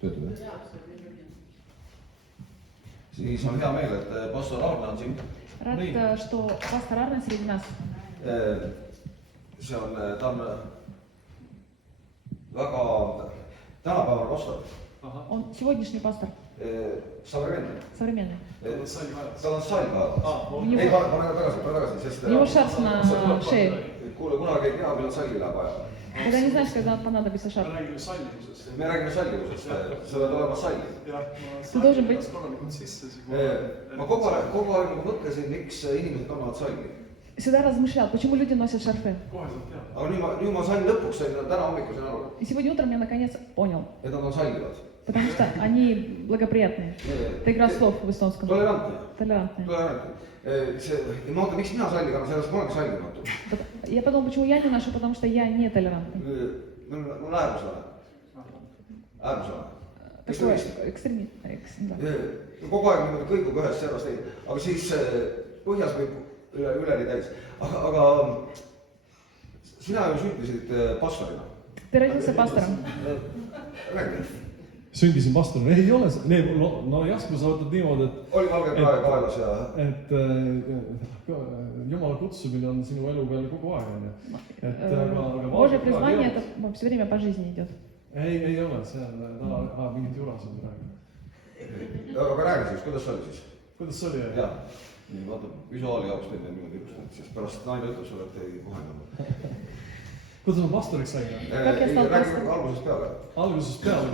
Töötab, jah? Siis on hea meel, et pastor Arne on siin. Рад, что пастор Арне среди нас. See on, ta on väga tänapäevane pastor. Он сегодняшний пастор, Современный. современный. Tal on sall kaelas. Ei, pane tagasi, sest... У него шарф на шее. Kuule, kunagi ei tea, millal salli läheb vaja. Когда не знаешь, когда понадобится шарф. Me räägime sallimusest, sa pead olema salli. Ты должен быть... Ma kogu aeg mõtlesin, miks inimesed kannavad salli. Всегда размышлял, почему люди носят шарфы. Aga nüüd ma sain lõpuks, täna hommikul sain aru. И сегодня утром я наконец понял. Et nad on sallivad. Потому что они благоприятные. Это игра слов в эстонском. Толерантные. Ja ma mõtlen, miks mina salli kannan, sellest ma olengi sallimatu. Я подумал, почему я не ношу, потому что я не толерантный. Mul on äärmuslane. Такой экстремист. Kogu aeg niimoodi kõigub ühest servast ei. Aga siis põhjas võib üleni täis. Aga sina ju sündisid pastorina. Ты родился пастором. Räägi. Sündisin pastorina. Ei ole, no jasku sa võtad niimoodi, et... Oli valge prae kaelas ja... Et Jumala kutsumine on sinu elu peal kogu aeg. Божье призвание, это все время по жизни идет. Ei ole, see on mingit jurased praegu. Aga räägi siis, kuidas see oli siis? Kuidas see oli? Jah, nii vaata, visuaali jaoks teed niimoodi ilustada, sest pärast naine ütleb sulle, et ei kohendanud. Kuidas ma pastoriks sain? Räägi algusest peale. Algusest peale.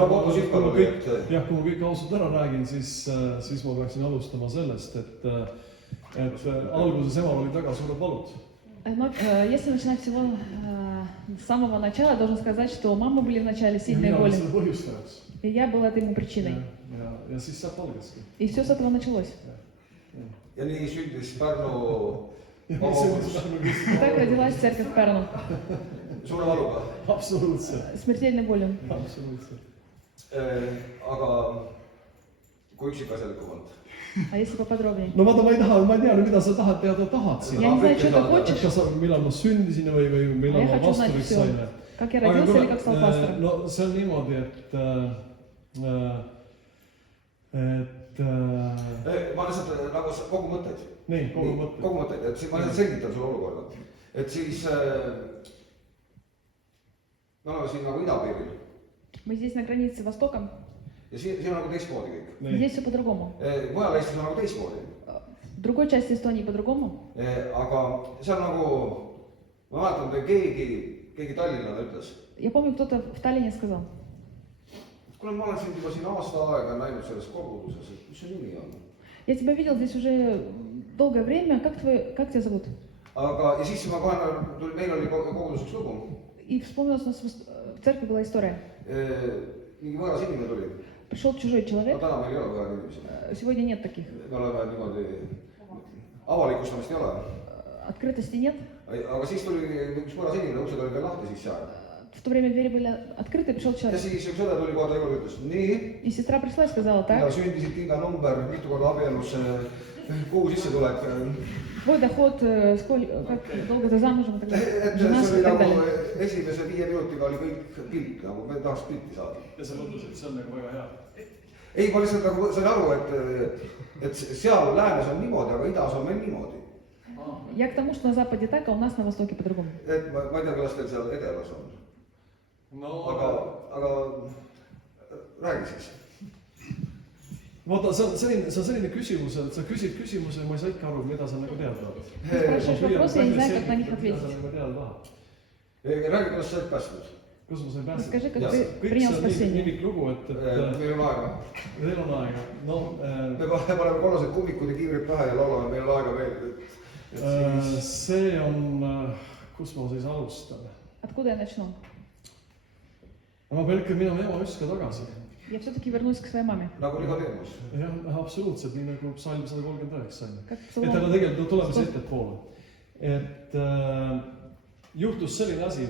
Kui ma kõik ausalt ära räägin, siis ma peaksin alustama sellest, et alguses emal oli väga suured valud. Если начинать всего с самого начала, должен сказать, что у мамы были вначале сильные боли. И я была ему причиной. И все с этого началось. Ja nii sündis Pärnu Так родилась церковь Pärnu. Suure valuga. Absoluutselt. Смертельной болью. Absoluutselt. Aga kui üksikasjalikumalt. А если поподробнее? No vaata, ma ei tea, mida sa tahad siin. Я не знаю, что ты хочешь. Millal ma sündisin või millal ma pastoriks sain. Как я родился или как стал пастором? No see on niimoodi, Ma lihtsalt nagu kogu mõtteid. Nii, kogu mõtteid. Et ma lihtsalt selgitan sulle olukorda. Et siis me oleme siin nagu idapiiril. Мы здесь на границе Востоком. Ja siin on nagu teistmoodi kõik. Здесь все по-другому. Mujal Eestis on nagu teistmoodi. В другой части Эстонии по-другому. Aga see on nagu, ma mäletan, keegi Tallinnale ütles. Я помню, кто-то в Таллине сказал. Kuule, ma olen sind juba siin aasta aega näinud selles koguduses, et mis see nimi on? Я тебя видел здесь уже долгое время. Как тебя зовут? Aga ja siis ma kohe, meil oli kogudus üks lugu. И вспомнилось, у нас в церкви была история. Mingi võõras inimene tuli. Пришел чужой человек. Täna meil ei ole võõrad inimesi. Сегодня нет таких. Me oleme niimoodi, avalikustamist ei ole. Открытости нет. Aga siis tuli üks võõras inimene, uksed olid veel lahti siis seal. В то время двери были открыты, пришел Ja человек. siis üks õde tuli kohe juurde, ütles nii. И сестра пришла и сказала так. Ja sündisid iga number, mitu korda abielus, kuhu sissetulek. Твой доход, как долго ты замужем и так далее. Et see oli nagu esimese 5 minutiga oli kõik pilt, nagu me tahaks pilti saada. Ja sa mõtlesid, et see on nagu väga hea. Ei, ma lihtsalt nagu sain aru, et seal läänes on niimoodi, aga idas on meil niimoodi. Я к тому, что на Западе так, а у нас на Востоке по-другому. Et ma ei tea, kuidas teil seal edelas on. Aga räägi siis. Vaata, see on selline küsimus, et sa küsid küsimuse ja ma ei saa ikka aru, mida sa nagu teada tahad. Спрашиваешь вопросы, я не знаю, как на них ответить. Räägi, kuidas sa oled päästnud. Kus ma sain päästnud? Расскажи, как ты принял спасение. Kõik lugu, et... Meil on aega. Meil on aega. Me paneme kollased kummikud ja kiivrid pähe ja laulame, meil on aega veel. See on... Kus ma siis alustan? Откуда я начну? Ma pean ikka minema ema üska tagasi. Я все-таки вернусь к своей маме. Nagu Nikodemus. Jah, absoluutselt, nii nagu psalm 139 on. Как Aga tegelikult tuleme siit ettepoole. Et juhtus selline asi.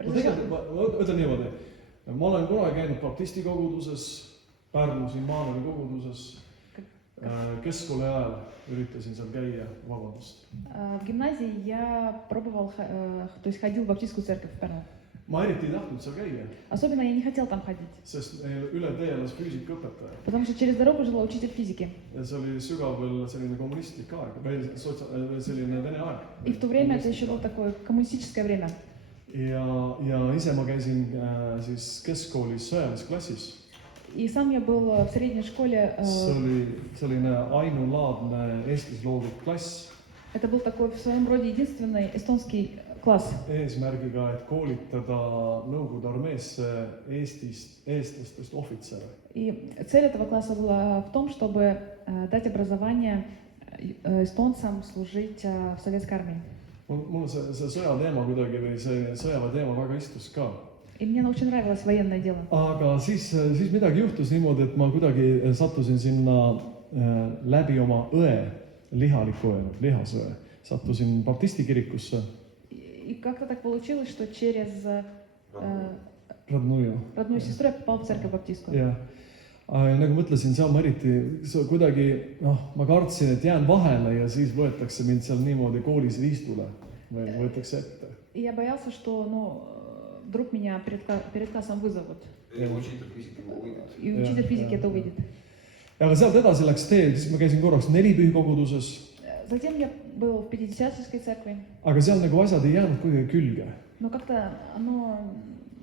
Ma ütlen niimoodi. Ma olen kunagi käinud baptisti koguduses, Pärnus, Immanueli koguduses. Keskkooli ajal üritasin seal käia, vabandust. В гимназии я пробовал, то есть ходил в баптистскую церковь в Пärnu. ma eriti ei tahtnud seal käia, Особенно я не хотел там ходить, sest meil üle tee elas füüsikaõpetaja. потому что через дорогу жила учитель физики. Ja see oli sügav veel selline kommunistlik aeg, veel selline Vene aeg. И в то время это еще было такое коммунистическое время. Ja ise ma käisin siis keskkoolis sõjalises klassis. И сам я был в средней школе. See oli selline ainulaadne Eestis loodud klass. Это был такой в своем роде единственный эстонский класс. Eesmärgiga, et koolitada Nõukogude armeesse eestlastest ohvitsere. И цель этого класса была в том, чтобы дать образование эстонцам служить в советской армии. Mulle see sõjateema kuidagi või see sõjaväeteema väga istus ka. И мне очень нравилось военное дело. Aga siis midagi juhtus niimoodi, et ma kuidagi sattusin sinna läbi oma õe, lihaliku õe, lihasõe. Sattusin baptisti kirikusse. И как-то так получилось, что через родную сестру я попал в церковь баптистскую. Ja nagu mõtlesin, seal ma eriti kuidagi, ma kartsin, et jään vahele ja siis võetakse mind seal niimoodi koolis riistule või võetakse ette. И я боялся, что вдруг меня перед классом вызовут. И учитель физики его увидит. И учитель физики это увидит. Aga sealt edasi läks tee, siis ma käisin korraks nelipühikoguduses. Затем я был в Пятидесятнической церкви. Aga seal nagu asjad ei jäänud kuidagi külge. Но как-то оно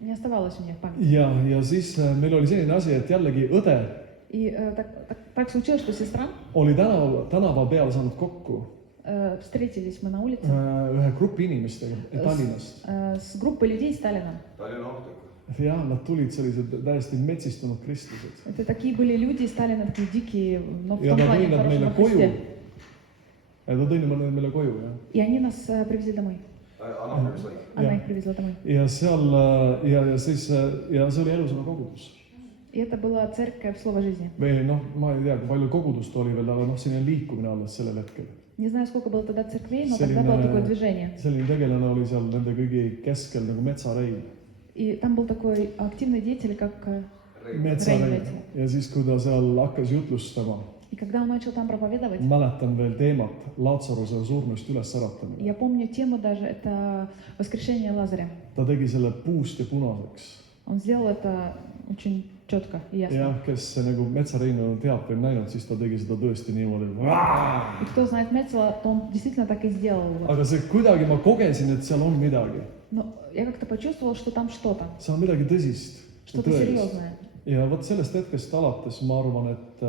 не оставалось у меня в памяти. Ja siis meil oli selline asi, et jällegi õde И так случилось, что сестра oli tänava peal saanud kokku встретились мы на улице ühe grupi inimestega Tallinnast. с группой людей из Таллина. Tallinna Ahtõkku. Ja nad tulid sellised täiesti metsistunud kristlased. Это такие были люди из Таллина, такие дикие, но в Ja том ta плане tõi nad хорошем meile koju. Христе. Ja ta tõi nad meile koju, jah. И они нас привезли домой. Она их привезла домой. Ja seal, ja see oli Elusõna kogudus. И это была церковь Слова жизни. Või ma ei tea, kui palju kogudust oli veel, aga selline liikumine alles sellel hetkel. Не знаю, сколько было тогда церквей, но тогда было такое движение. Selline tegelane oli seal nende kõigi keskel nagu metsarein. И там был такой активный деятель, как Metsarein. Ja siis, kui ta seal hakkas jutlustama, И когда он начал там проповедовать, mäletan veel teemat Laatsaruse surnust üles äratamine. я помню тему даже, это воскрешение Лазаря. Ta tegi selle puust ja punaseks. Он сделал это очень четко и ясно. Jah, kes nagu metsareinu teab või näinud, siis ta tegi seda tõesti niimoodi. И кто знает Мецела, то он действительно так и сделал. Aga see kuidagi ma kogesin, et seal on midagi. Но я как-то почувствовал, что там что-то. See on midagi tõsist. Что-то серьезное. Ja vot sellest hetkest alates ma arvan, et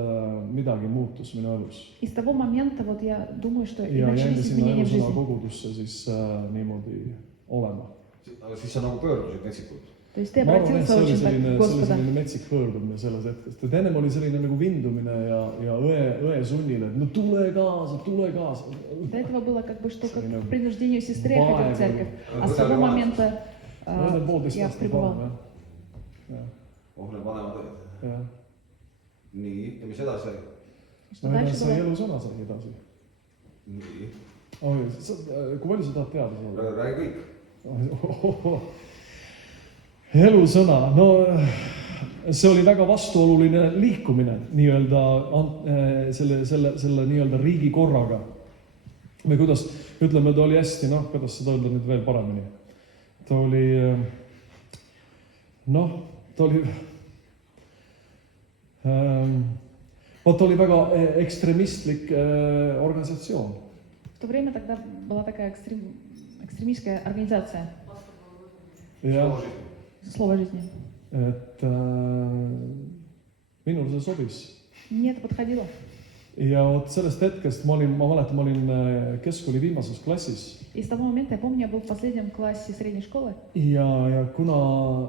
midagi muutus minu elus. И с того момента вот я думаю, что Ja начались jäin sinna изменения в Elusõna жизни. kogudusse siis niimoodi olema. Aga siis sa nagu pöördusid metsikult. То есть ты Ma arvan, et обратился see oli очень так к Господу. selline metsik pöördumine selles hetkest. Et ennem oli selline nagu vindumine ja õe sunnile, et no tule kaasa, tule kaasa. До этого было как бы, что как Selline к принуждению сестры я ходил в церковь. А с того момента я пребывал. Need vanemad õed. Jah. Nii, ja mis edasi sai? Что No ja дальше sai было? Elusõna sai edasi. Nii, Kui palju sa tahad teada saada? räägi kõik. Elusõna, no see oli väga vastuoluline liikumine nii-öelda selle nii-öelda riigikorraga. Või kuidas, ütleme, ta oli hästi, kuidas seda öelda nüüd veel paremini. Ta oli väga ekstremistlik organisatsioon. В то время тогда была такая экстремистская организация. Слово жизни. Et minul see sobis. Мне это подходило. Ja vot sellest hetkest ma mäletan, ma olin keskkooli viimases klassis. И с того момента, я помню, я был в последнем классе средней школы. Ja kuna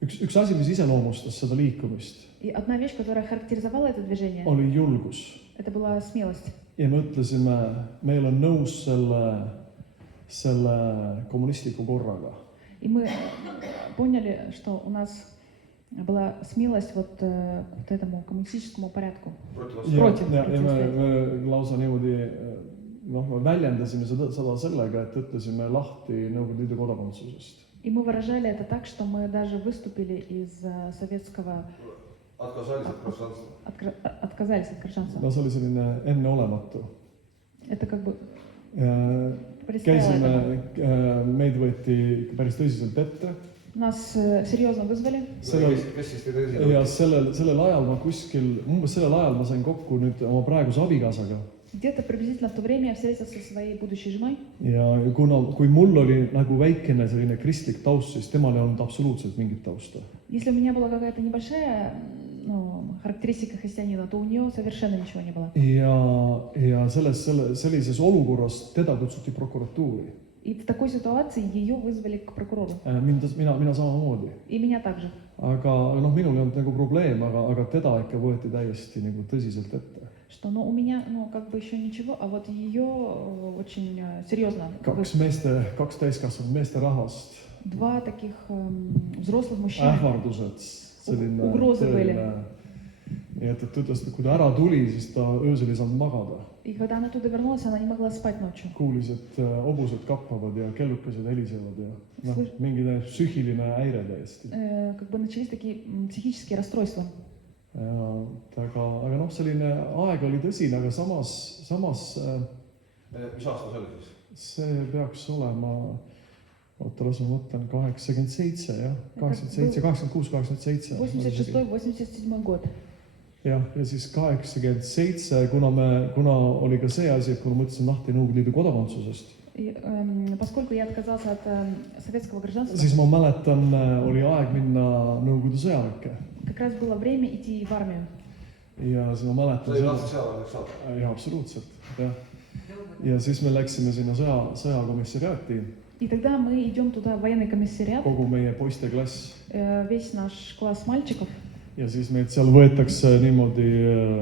üks asi, mis iseloomustas seda liikumist, И одна вещь, которая характеризовала это движение, oli julgus. это была смелость. Ja me ütlesime, meil on nõus selle kommunistliku korraga. И мы поняли, что у нас была смелость вот к этому коммунистическому порядку. Против. Ja me lausa niimoodi väljendasime seda sellega, et ütlesime lahti Nõukogude Liidu kodakondsusest. И мы выражали это так, что мы даже выступили из советского... Отказались от гражданства. No see oli selline enneolematu. Это как бы... käisime , meid võeti päris tõsiselt ette Нас серьезно вызвали. kes siis teid esile ja sellel ajal ma kuskil , umbes sellel ajal ma sain kokku nüüd oma praeguse abikaasaga Где-то приблизительно в то время я встретился со своей будущей женой. ja kui mul oli nagu väikene selline kristlik taust , siis temal ei olnud absoluutselt mingit tausta . Если у меня была какая-то небольшая характеристика христианина, то у нее совершенно ничего не было. ja sellises olukorras teda kutsuti prokuratuuri . И в такой ситуации ее вызвали к прокурору. mina samamoodi . И меня также. aga noh , minul ei olnud nagu probleem , aga teda ikka võeti täiesti nagu tõsiselt ette . Что, у меня, как бы еще ничего, а вот ее очень серьезно. kaks täiskasvanud meesterahvast , Два таких взрослых мужчин. ähvardused , selline Ugroosi ja et ütles , et kui ta ära tuli , siis ta öösel ei saanud magada . И когда она туда вернулась, она не могла спать ночью. kuulis , et hobused kappavad ja kellukesed helisevad ja mingi psüühiline häire täiesti . Как бы начались такие психические расстройства. aga noh , selline aeg oli tõsine , aga samas mis aasta see oli siis ? see peaks olema , oota , las ma mõtlen , 87 jah , 87 , 86 , 87 . 86-87 год. jah , ja siis 87 , kuna oli ka see asi , et kui ma mõtlesin lahti Nõukogude Liidu kodakondsusest , И, поскольку я отказался от советского гражданства, siis ma mäletan , oli aeg minna Nõukogude sõjaväkke как раз было время идти в армию. ja siis ma mäletan sa ei tahtnud sõjaväeks saada ? jah , absoluutselt , jah . ja siis me läksime sinna sõjakomissariaati , И тогда мы идем туда, в военный комиссариат, kogu meie poisteklass , весь наш класс мальчиков. ja siis meid seal võetakse niimoodi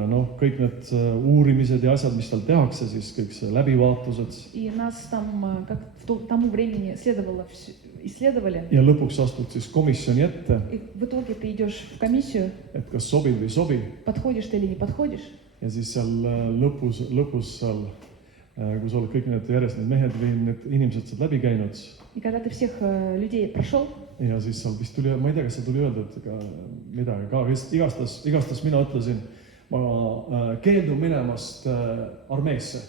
noh , kõik need uurimised ja asjad , mis tal tehakse , siis kõik see läbivaatused И нас там, как к тому времени исследовали. ja lõpuks astud siis komisjoni ette , И в итоге ты идешь в комиссию, et kas sobib või ei sobi подходишь ты или не подходишь. ja siis seal lõpus seal , kui sa oled kõik need järjest need mehed või need inimesed sealt läbi käinud И когда ты всех людей прошел, ja siis seal vist tuli , ma ei tea , kas seal tuli öelda , et ega midagi ka , igastahes mina ütlesin , ma keeldun minemast armeesse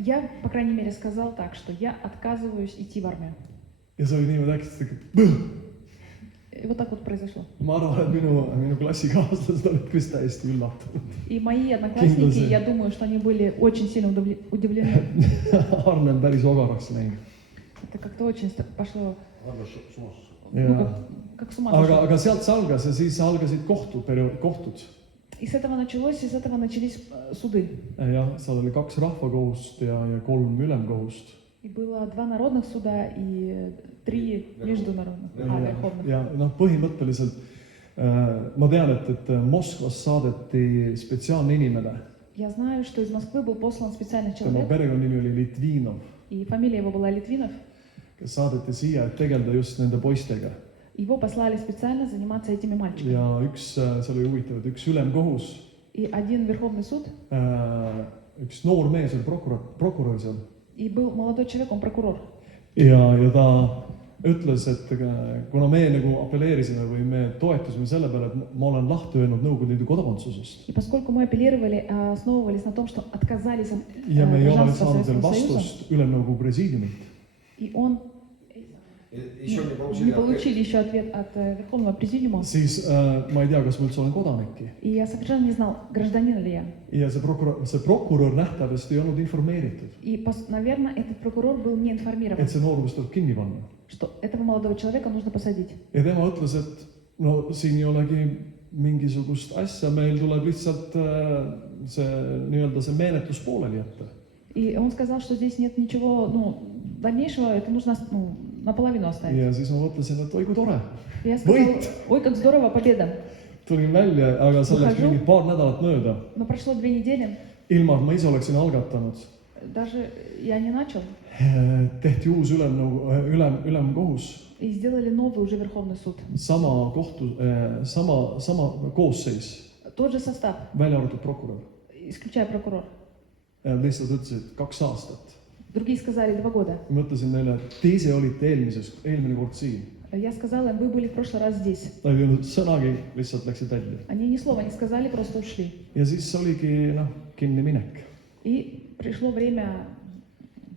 я, по крайней мере, сказал так, что я отказываюсь идти в армию. ja see oli niimoodi äkki , И вот так вот произошло. ma arvan , et minu klassikaaslased olid vist täiesti üllatunud . И мои одноклассники, я думаю, что они были очень сильно удивлены. Arne on päris ogaraks läinud . Это как-то очень пошло, как с ума сошло. aga sealt see algas ja siis algasid kohtud . И с этого началось, и с этого начались суды. jah , seal oli 2 rahvakohust ja 3 ülemkohust . И было 2 народных суда и 3 международных, верховных. ja noh , põhimõtteliselt ma tean , et Moskvas saadeti spetsiaalne inimene , Я знаю, что из Москвы был послан специальный tema человек, perekonnanimi oli Litvinov , и фамилия его была Литвинов. kes saadeti siia , et tegeleda just nende poistega . Его послали специально заниматься этими мальчиками. ja seal oli huvitav , et üks ülemkohus , И один верховный суд, üks noor mees oli prokurör seal и был молодой человек, он прокурор. ja ta ütles , et kuna me nagu apelleerisime või me toetusime selle peale , et ma olen lahti öelnud Nõukogude Liidu kodakondsusest И поскольку мы апеллировали, основывались на том, что отказались от ja me ei ole гражданства saanud veel Советского Союза, vastust Ülemnõukogu presiidiumilt , и он Еще не не получили еще ответ от Верховного Президиума, siis ma ei tea , kas ma üldse olen kodanikki . и я совершенно не знал, гражданин ли я. ja see prokurör nähtavasti ei olnud informeeritud , И, наверное, этот прокурор был не информирован, et see noormees tuleb kinni panna . что этого молодого человека нужно посадить. ja tema ütles , et no siin ei olegi mingisugust asja , meil tuleb lihtsalt see nii-öelda see menetlus pooleli jätta . И он сказал, что здесь нет ничего, дальнейшего, это нужно, наполовину оставить. ja siis ma mõtlesin , et oi kui tore , И я сказал, Võit! ой, как здорово, победа. tulin välja , aga seal läks mingi paar nädalat mööda , Но прошло 2 недели, ilma et ma ise oleksin algatanud . даже я не начал, tehti uus ülemkohus , и сделали новый уже Верховный суд. sama koosseis , Тот же состав, välja arvatud prokurör . исключая прокурор. lihtsalt ütlesid 2 aastat . Другие сказали 2 года. ma ütlesin neile , et te ise olite eelmine kord siin . Я сказала им, вы были в прошлый раз здесь. ta ei öelnud sõnagi , lihtsalt läksid välja . Они ни слова не сказали, просто ушли. ja siis oligi noh , kinniminek . И пришло время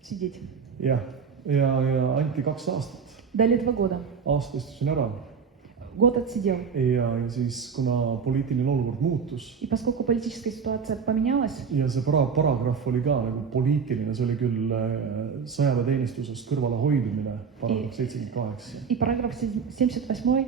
сидеть. jah, ja anti 2 aastat. Дали 2 года. Aasta istusin ära. Год отсидел. Ja siis, kuna poliitiline olukord muutus И поскольку политическая ситуация поменялась, ja see paragrahv oli ka nagu poliitiline, see oli küll sõjaväeteenistusest kõrvale hoidumine, paragrahv 78. и параграф 78,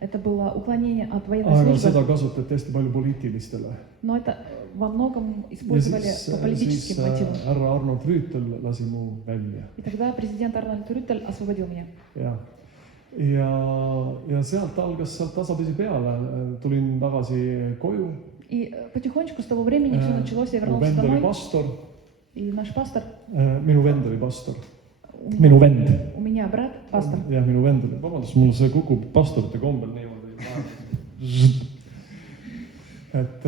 это было уклонение от военной Aga службы, seda kasutati hästi palju poliitilistele. но это во многом Ja использовали siis, по политическим мотивам. härra Arnold Rüütel lasi mu välja. И тогда президент Арнольд Рюттель освободил меня. Jah. Ja sealt algas sealt tasapisi peale, tulin tagasi koju. И потихонечку с того времени все началось, я Mu вернулся vend oli домой, pastor, и наш пастор, minu vend oli pastor. у Minu vend. у меня брат пастор, Jah, minu vend oli, vabandust, mul see kukub pastorite kombel niimoodi. Et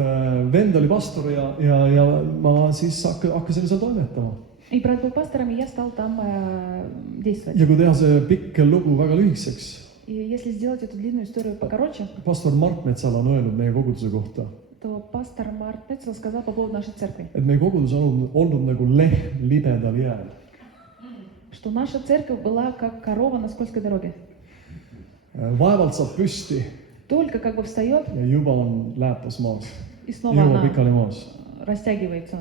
vend oli pastor ja ma siis hakkasin seal toimetama. и брат был пастором, и я стал там действовать. Ja kui teha see pikk lugu väga lühikeseks, И если сделать эту длинную историю покороче, pastor Mart Metsal on öelnud meie koguduse kohta, то пастор Март Мецел сказал по поводу нашей церкви, et meie kogudus on olnud nagu lehm libedal jääl. что наша церковь была как корова на скользкой дороге. Vaevalt saab püsti Только как бы встает, ja juba on lääpas maas. и снова Juba она pikali maas. растягивается.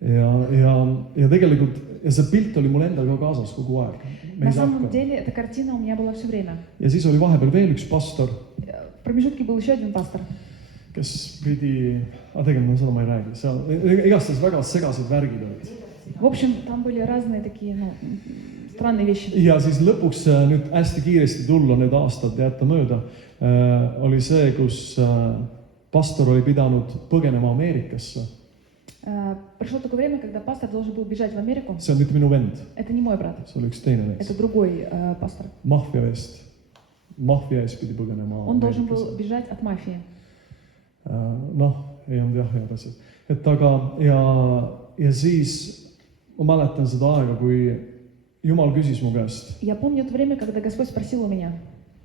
Ja tegelikult, ja see pilt oli mul endal ka kaasas kogu aeg. Me На ei saa самом hakkama. деле эта картина у меня была все время. Ja siis oli vahepeal veel üks pastor, В промежутке был еще один пастор, kes pidi, tegelikult seda ma ei räägi, seal igastahes väga segased värgid olid. В общем, там были разные такие, ну, странные вещи. Ja siis lõpuks nüüd hästi kiiresti tulla need aastad jätta mööda, oli see, kus pastor oli pidanud põgenema Ameerikasse. Пришло такое время, когда пастор должен был бежать в Америку. See on mitte minu vend, Это не мой брат, see oli üks teine это neist. другой пастор. Maffia eest pidi põgenema Он должен Ameerikasse. был бежать от мафии. Noh, ei olnud jah head asjad. Et aga, ja siis ma mäletan seda aega, kui Jumal küsis mu käest. Я помню то время, когда Господь спросил у меня.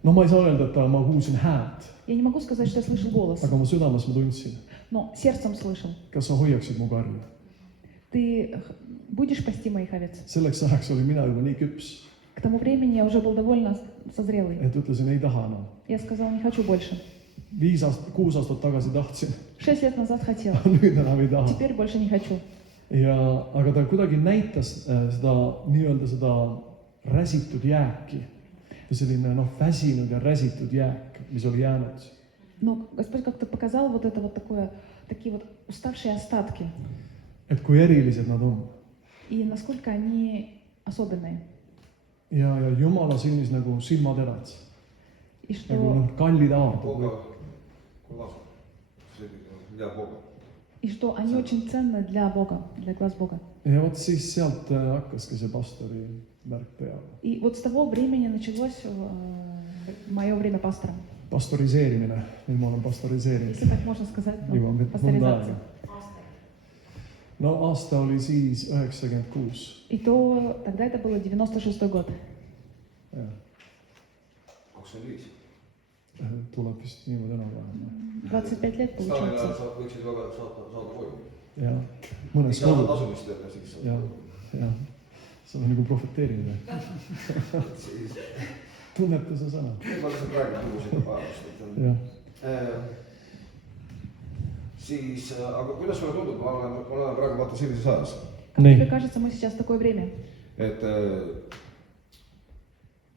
No ma ei saa öelda, et ma kuulsin häält, Я не могу сказать, что я слышал голос, aga mu südames ma tundsin, но сердцем слышал. kas sa hoiaksid mu karja. Ты будешь пасти моих овец? Selleks ajaks olin mina juba nii küps, К тому времени я уже был довольно созрелый. et ütlesin, ei taha enam. Я сказал, не хочу больше. 6 aastat tagasi tahtsin, 6 лет назад хотел, nüüd enam ei taha. теперь больше не хочу. Aga ta kuidagi näitas seda nii-öelda seda räsitud jääki. Selline väsinud ja räsitud jääk, mis oli jäänud. Но Господь как-то показал вот это вот такое, такие вот уставшие остатки. Et kui erilised nad on. И насколько они особенные. Ja Jumala silmis nagu silmaterad. И Nagu что, kallid aardad. Бога, глаз, для Бога. и что они очень ценны для Бога, для глаз Бога. Ja vot siis sealt hakkaski see pastori märk peale. И вот с того времени началось мое время пастора. Pastoriseerimine, nüüd ma olen pastoriseerinud. Если так можно сказать, Juba ну, mõnda пасторизация. aega. No aasta oli siis 96. И то, тогда это было 96-й год. Ja, 25. tuleb vist niimoodi enam-vähem. 25 лет Stalini получается. ajal sa võiksid väga saada koju. Ja Ei mõnes saa kodus. tasumist teha siis. Ja seda nagu profeteerimine. Tunnetuse sõna. Ma lihtsalt räägin lugusid päevast. Jah. Siis, aga kuidas sulle tundub, ma olen praegu vaata sellises ajas, Как Nii. тебе кажется, мы сейчас в такое время? et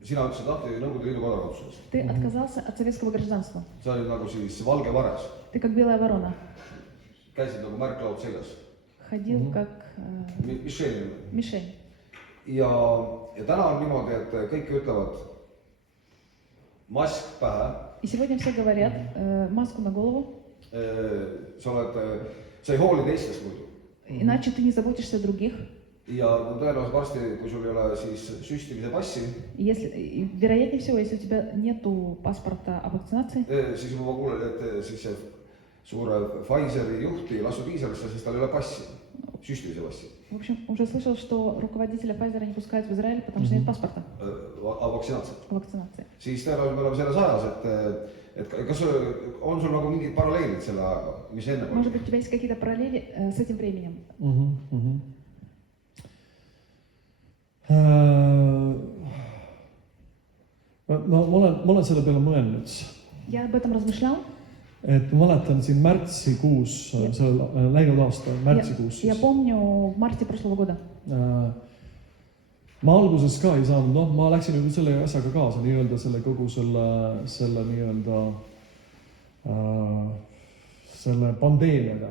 sina ütlesid lahti Nõukogude Liidu kodakondsusest. Ты отказался от советского гражданства. Sa olid nagu siis valge vares, Ты как белая ворона. käisid nagu märklaud seljas, Ходил как Michelin. мишень. Ja täna on niimoodi, et kõik ütlevad mask pähe, И сегодня все говорят, маску на голову, sa ei hooli teistest muidu. иначе ты не заботишься о других. Ja tõenäoliselt varsti, kui sul ei ole siis süstimise passi, И вероятнее всего, если у тебя нету паспорта о вакцинации, siis juba kuuled, et siis see suure Pfizeri juhti ei lastud Iisraelisse, sest tal ei ole passi, süstimise passi, в общем, уже слышал, что руководителя Pfizer не пускают в Израиль, потому что нет паспорта vaktsinaatselt. о вакцинации. Siis tõenäoliselt me oleme selles ajas, et kas on sul nagu mingid paralleelid selle ajaga, mis enne Может oli? быть, у тебя есть какие-то параллели с этим временем? No ma olen selle peale mõelnud, Я об этом размышлял. et ma mäletan siin märtsikuus, sellel läinud aasta märtsikuus Я помню в марте прошлого года. Ma alguses ka ei saanud, noh, ma läksin ju selle asjaga kaasa, nii-öelda selle kogu selle nii-öelda selle pandeemiaga,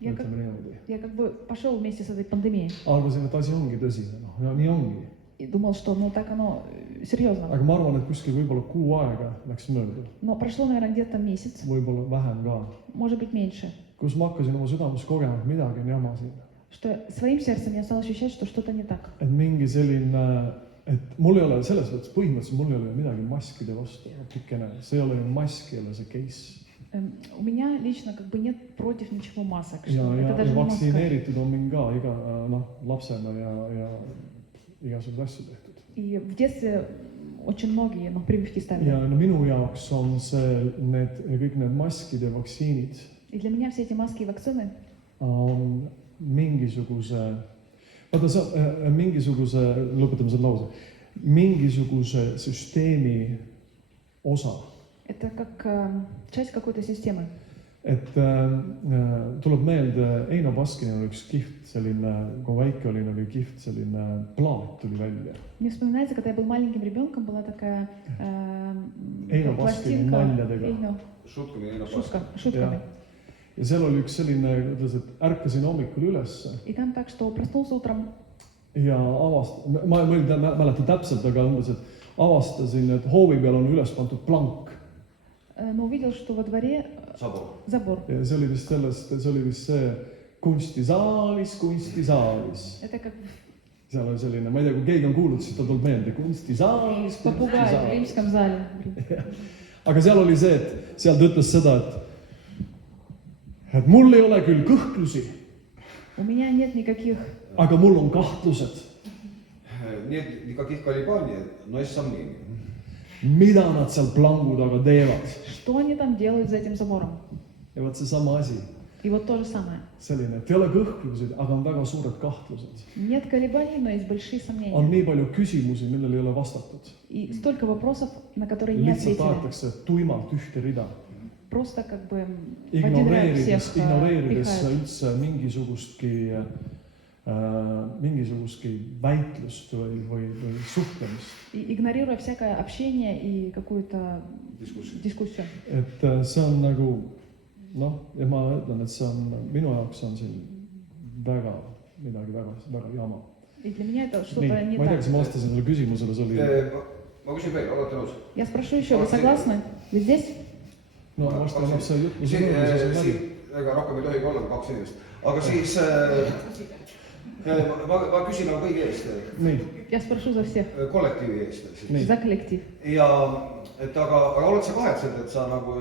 ütleme niimoodi. Я как бы пошел вместе с этой пандемией. Arvasin, et asi ongi tõsine, noh, ja nii ongi. И думал, что ну так оно серьезно. Aga ma arvan, et kuskil võib-olla kuu aega läks mööda, Но прошло, наверное, где-то месяц, võib-olla vähem ka, может быть меньше. kus ma hakkasin oma südames kogema, et midagi on jama siin. Что своим сердцем я стал ощущать, что что-то не так. Et mingi selline, et mul ei ole selles mõttes, põhimõtteliselt mul ei ole midagi maskide vastu, natukene, see ei ole ju mask, ei ole see case. У меня лично как бы нет против ничего масок. Ja Это даже не маска. vaktsineeritud on mind ka noh, lapsena ja igasuguseid asju tehtud. И в детстве очень многие прививки ставили. Ja no minu jaoks on see, kõik need maskid ja vaktsiinid И для меня все эти маски и вакцины on mingisuguse, lõpetame selle lause, mingisuguse süsteemi osa. это как часть какой-то системы. Et tuleb meelde, Eino Baskinil oli üks kihvt selline, kui väike olin, oli kihvt selline plaat tuli välja. Мне вспоминается, когда я был маленьким ребенком, была такая Eino Baskini naljadega. Eino, шутками. Ja seal oli üks selline, ütles, et ärkasin hommikul ülesse И там так, что проснулся утром, ja ma ei mäleta täpselt, aga umbes, et avastasin, et hoovi peal on üles pandud plank. но увидел, что во дворе забор. Ja see oli vist see kunstisaalis. Это как Seal oli selline, ma ei tea, kui keegi on kuulnud, siis ta tuleb meelde, kunstisaalis. попугай в римском зале. Aga seal oli see, et seal ta ütles seda, et mul ei ole küll kõhklusi, У меня нет никаких, aga mul on kahtlused, Нет никаких колебаний, но есть сомнения. mida nad seal plangu taga teevad. что они там делают за этим забором. Ja vot seesama asi, И вот то же самое. selline, et ei ole kõhklusid, aga on väga suured kahtlused. Нет колебаний, но есть большие On сомнения. nii palju küsimusi, millele ei ole vastatud. И столько вопросов, на которые не Lihtsalt ответили. tahetakse tuimalt ühte rida. Просто как бы в один ряд всех Ignoreerides пихают. üldse mingisugustki väitlust või suhtlemist. И игнорируя всякое общение и какую-то дискуссию. Et see on nagu, noh, ja ma ütlen, et see on, minu jaoks on siin midagi väga jama. И для меня это что-то Nii, не ma ei tea, так. kas ma vastasin selle küsimusele, see oli... Ma küsin veel, olete nõus? Я sproшу еще, вы согласны? Вы здесь? No vast annab see jutt, mis on läbi. Ega rohkem ei tohi olla 2 inimest. Aga siis ma küsin nagu kõigi eest, Nii, Я sprošu за всех. kollektiivi eest. nii. За коллектив. Ja, et aga oled sa kahetsenud, et sa nagu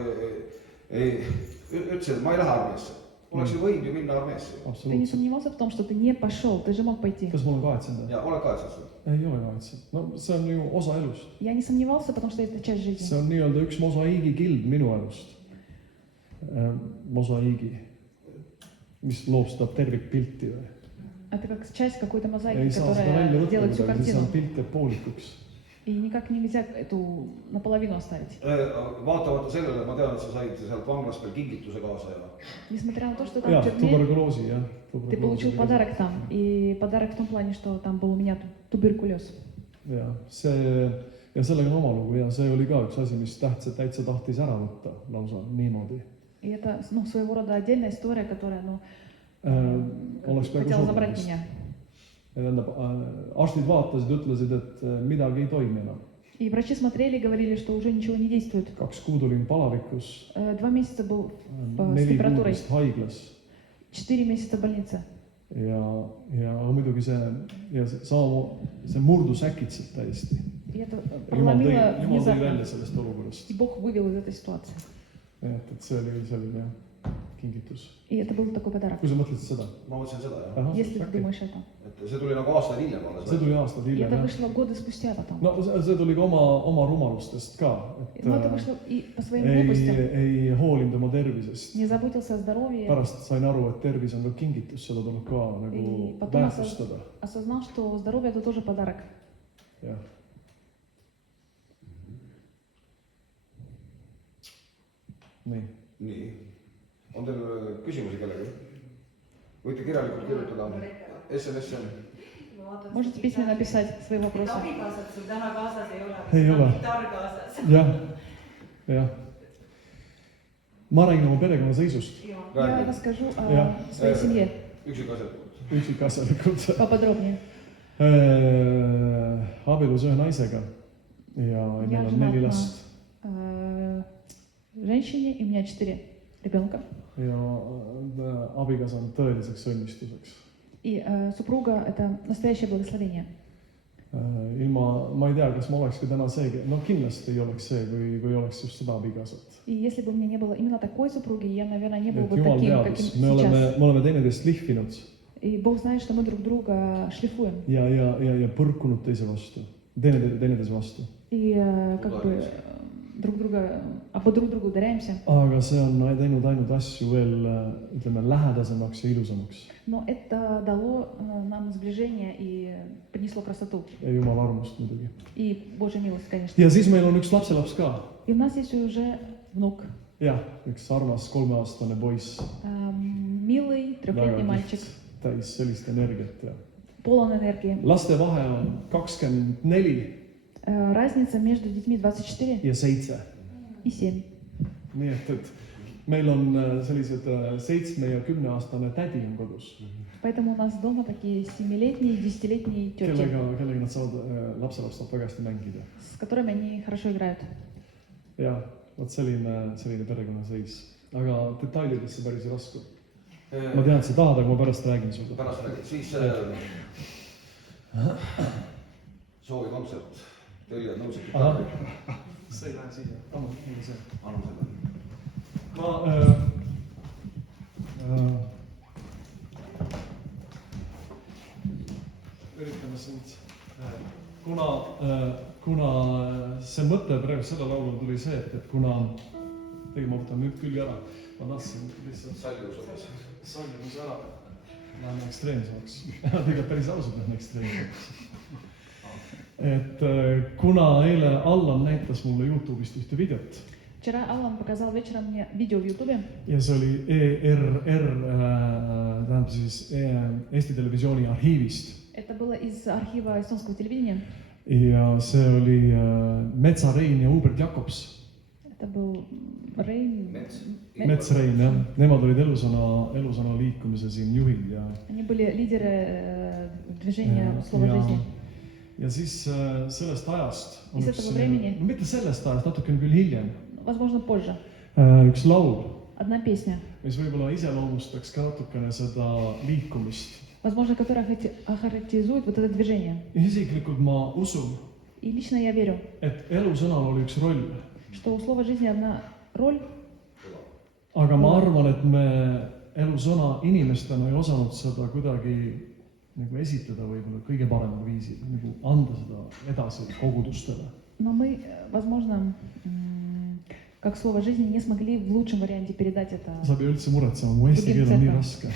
ütlesid, et ma ei lähe armeesse. Oleks ju võinud ju minna armeesse. Ты не Absoluutselt. сомневался в том, что ты не пошел, ты же мог пойти. Kas mul on kahetsenud? Ja oled kahetsenud seda? Ei ole kahetsenud. No see on ju osa elust. Я не сомневался, потому что это часть жизни. See on nii-öelda üks mosaiigikild minu elust. Mosaiigi, mis loob seda tervikpilti või? Это как часть какой-то Ei мозаики, saa seda которая välja võtta делает всю kuidagi, siis картину. on pilt jääb poolikuks. И никак нельзя эту наполовину оставить. Vaatamata sellele, ma tean, et sa said sealt vanglast veel kingituse kaasa ja... Несмотря на то, что там Jah, в тюрьме, tuberkuloosi, jah. ты получил подарок там. И подарок в том плане, что там был у меня туберкулез. Ja sellega on oma lugu ja see oli ka üks asi, mis täitsa tahtis ära võtta lausa niimoodi. И это, своего рода отдельная история, которая, Oleks peaaegu хотела забрать sobimist. меня. Tähendab, arstid vaatasid, ütlesid, et midagi ei toimi enam. И врачи смотрели и говорили, что уже ничего не действует. 2 kuud olin palavikus, 2 месяца был с 4 kuud температурой, vist haiglas 4 месяца в больнице. ja muidugi see murdus äkitselt täiesti. И это Jumal проломило tõi внезапно. välja sellest olukorrast. И Бог вывел из этой ситуации. Et see oli selline kingitus. И это был такой подарок. Kui sa mõtlesid seda? Ma mõtlesin seda, jah. Если ты думаешь это. Et see tuli nagu aastaid hiljem alles. See tuli aastad И hiljem, это jah. вышло годы спустя потом. No see tuli ka oma rumalustest ka. Но это вышло и по своим Ei глупостям. hoolinud oma tervisest. Не заботился о здоровье. Pärast sain aru, et tervis on ka kingitus, seda tuleb ka nagu Ei, потом väärtustada. Осознал, что здоровье это тоже подарок. jah. Nii. Nii. On teil küsimusi kellegi? Võite kirjalikult kirjutada SMS-i. Можете письменно написать свои вопросы. Abikaasat sul täna kaasas ei ole? Ei ole. Gitarr kaasas. Jah, jah. Ma räägin oma perekonna seisust. Я расскажу о Ja. своей семье Üksikasjalikult. поподробнее. Abielus ühe naisega ja meil on 4 last. Женщине, и у меня 4 ребенка. Ja abikaasa on tõeliseks õnnistuseks. И супруга – это настоящее благословение. Ma ei tea, kas ma olekski täna see, no kindlasti ei oleks see, kui oleks just seda abikaasat. И если бы у меня не было именно такой супруги, я, наверное, не был бы Jumal таким, teab, каким me сейчас. oleme teineteist lihvinud И Бог знает, что мы друг друга шлифуем. ja põrkunud teineteise vastu. И как бы по друг другу ударяемся. Aga see on teinud ainult asju veel, ütleme, lähedasemaks ja ilusamaks. Но это дало нам сближение и принесло красоту. Ja Jumala armust muidugi. И Божья милость, конечно. Ja siis meil on üks lapselaps ka. И у нас есть уже внук. Jah, üks armas 3-aastane poiss. Милый, 3-летний мальчик. Täis sellist energiat ja. Полон энергии. Laste vahe on 24 Разница между детьми 24 ja 7. и 7. Nii et meil on sellised 7 ja 10-aastane tädi on kodus. Поэтому у нас дома такие 7-летние, 10-летние тети, kellega nad saavad, lapselaps saab väga hästi mängida. с которыми они хорошо играют. Jah, vot selline perekonnaseis. Aga detailidesse päris ei lasku. Ma tean, et sa tahad, aga ma pärast räägin sulle. Pärast räägin. Siis soovikontsert. Teil nõused gitarri. See ei lähe siia. Anna see. Anna selle. Üritame sind. Kuna see mõte praegu selle laulul tuli see, et kuna tegelikult ma võtan nüüd külge ära. Ma tahtsin lihtsalt sallimus ära. Lähme ekstreemsemaks. Tegelikult päris ausalt lähme ekstreemsemaks. Et kuna eile Allan näitas mulle YouTube'ist ühte videot. Вчера Аллан показал вечером мне видео в Ютубе. Ja see oli tähendab siis Eesti Televisiooni arhiivist. Это было из архива эстонского телевидения. Ja see oli Metsa Rein ja Hubert Jakobs. Это был Rein. Mets Rein, jah. Nemad olid elusõna liikumise siin juhid ja. Они были лидеры движения слова жизни. Ja siis sellest ajast. Из этого времени. No mitte sellest ajast, natukene küll hiljem. Возможно, позже. Üks laul, Одна песня, mis võib-olla iseloomustaks ka natukene seda liikumist. возможно, которая охарактеризует вот это движение. Isiklikult ma usun, И лично я верю, et elusõnal oli üks roll. что у слова жизни одна роль. Aga ma arvan, et me elusõna inimestena ei osanud seda kuidagi nagu esitleda võib-olla kõige paremal viisil, nagu anda seda edasi kogudustele. Но мы, возможно, как слово жизни, не смогли в лучшем варианте передать это. Sa ei üldse muretsema, mu eesti keel on nii raske.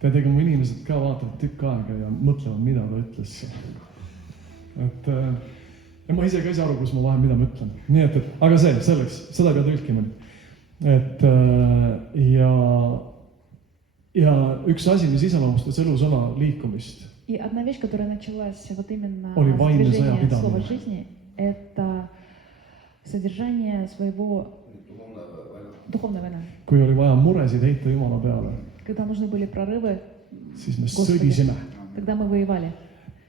Tead, ega mu inimesed ka vaatavad tükk aega ja mõtlevad, mida ta ütles. Et ja ma ise ka ei saa aru, kus ma vahe mida mõtlen. Nii et aga selleks, seda ei pea tõlkima. Et ja üks asi, mis iseloomustas elusõna liikumist. И одна вещь, которая началась вот именно Oli с vaimne движения sõjapidamine. слова жизни, это содержание своего духовной войны. Kui oli vaja muresid heita Jumala peale, Когда нужны были прорывы, siis me Господи. sõdisime. тогда мы воевали.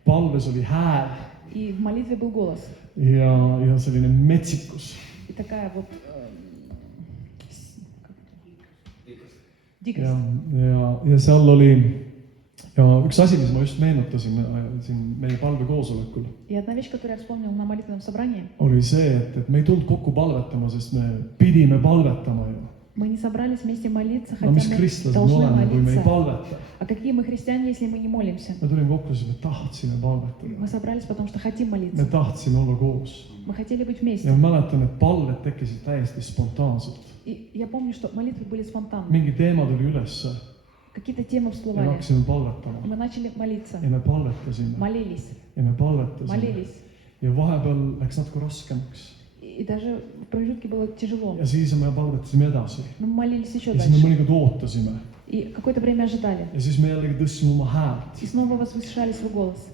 Palves oli hääl И в молитве был голос. ja selline metsikus. И такая вот дикость. Ja seal oli ja üks asi, mis ma just meenutasin siin meie palvekoosolekul, И одна вещь, которую я вспомнила на молитвенном собрании, oli see, et me ei tulnud kokku palvetama, sest me pidime palvetama ju. мы не собрались вместе молиться, No хотя mis мы kristlased me должны oleme, kui me ei молиться. palveta? А какие мы христиане, если мы не молимся? Me tulime kokku, sest me tahtsime Мы palvetada. собрались, потому что хотим Me молиться. tahtsime olla koos. Мы хотели быть Ja вместе. ma mäletan, et palved tekkisid täiesti spontaanselt. И я помню, что молитвы были спонтанны. Mingi teema tuli ülesse. какие-то темы ja всплывали. hakkasime palvetama И мы начали молиться. ja me palvetasime Молились. ja me palvetasime Молились. ja vahepeal läks natuke raskemaks И даже в промежутке было тяжело. ja siis me palvetasime edasi Но мы молились еще ja siis me дальше. mõnikord ootasime И какое-то время ожидали. ja siis me jällegi tõstsime oma häält. И снова возвышали свой голос.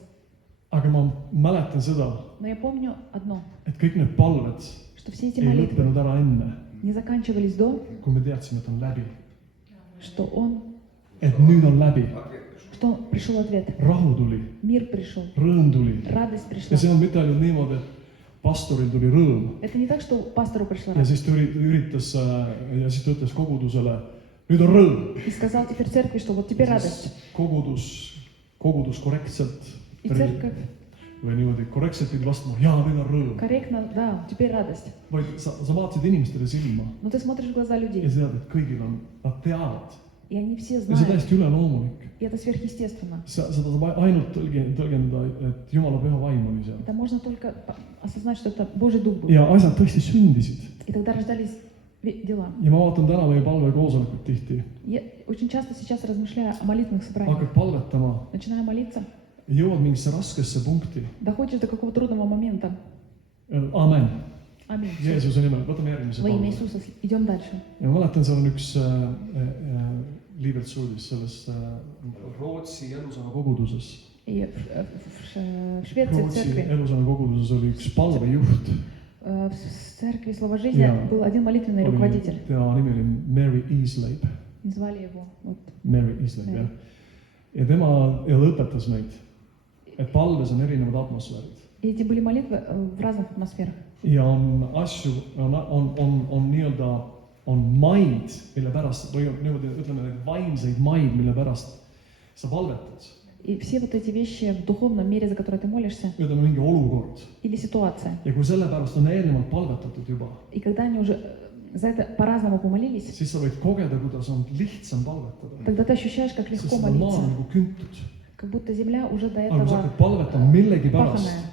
Aga ma mäletan seda, Но я помню одно, et kõik need palved что все эти ei молитвы lõppenud ära enne, не заканчивались до, kui me teadsime, et on läbi. что он, Et nüüd on läbi. что пришел ответ. Rahu tuli, Мир пришел, rõõm tuli. радость Ja пришла. see on mitte ainult niimoodi, et pastoril tuli rõõm Это не так, что пастору пришла ja радость. siis ta üritas ja siis ta ütles kogudusele, nüüd on rõõm. И сказал теперь церкви, что вот теперь Ja радость. siis kogudus korrektselt И церковь või niimoodi korrektselt pidi vastama, jaa, nüüd on rõõm. корректно, да, теперь радость. Vaid sa vaatasid inimestele silma Но ты смотришь в глаза ja людей, sa tead, et kõigil on, nad teavad. и они все Ja see on знают. täiesti üleloomulik. И это сверхъестественно. Seda saab ainult tõlgendada, et Jumala püha vaim oli seal. Это можно только осознать, что это Божий Дух был. ja asjad tõesti sündisid. И тогда рождались дела. ja ma vaatan täna meie palvekoosolekut tihti. Я очень часто сейчас размышляю о молитвенных собраниях. hakkad palvetama Начинаю молиться, ja jõuad mingisse raskesse punkti. доходишь до какого-то трудного момента. Amen. Аминь. Jeesuse nimel, võtame järgmise Во имя palve. Иисуса идем дальше. ja ma mäletan, seal on üks Liivertsuulis selles Rootsi elusana koguduses. И в Швеции в Rootsi церкви, elusana koguduses oli üks palvejuht. в церкви Слова Жизни Ja. был один молитвенный руководитель. tema nimi oli Mary Easlade. Звали его. Вот. Mary Easlade, Mary. jah. ja tema õpetas meid, et palves on erinevad atmosfäärid. И эти были молитвы в разных атмосферах. ja on asju, on nii-öelda, on maid, mille pärast, või niimoodi ütleme, neid vaimseid maid, mille pärast sa palvetad. И все вот эти вещи в духовном мире, за которые ты молишься, ütleme, mingi olukord. или ситуация. ja kui selle pärast on eelnevalt palvetatud juba, И когда они уже за это по-разному помолились, siis sa võid kogeda, kuidas on lihtsam palvetada. тогда ты ощущаешь, как sest легко seda maa on молиться. nagu küntud. Как будто земля уже до aga kui sa этого hakkad palvetama millegipärast, паханая.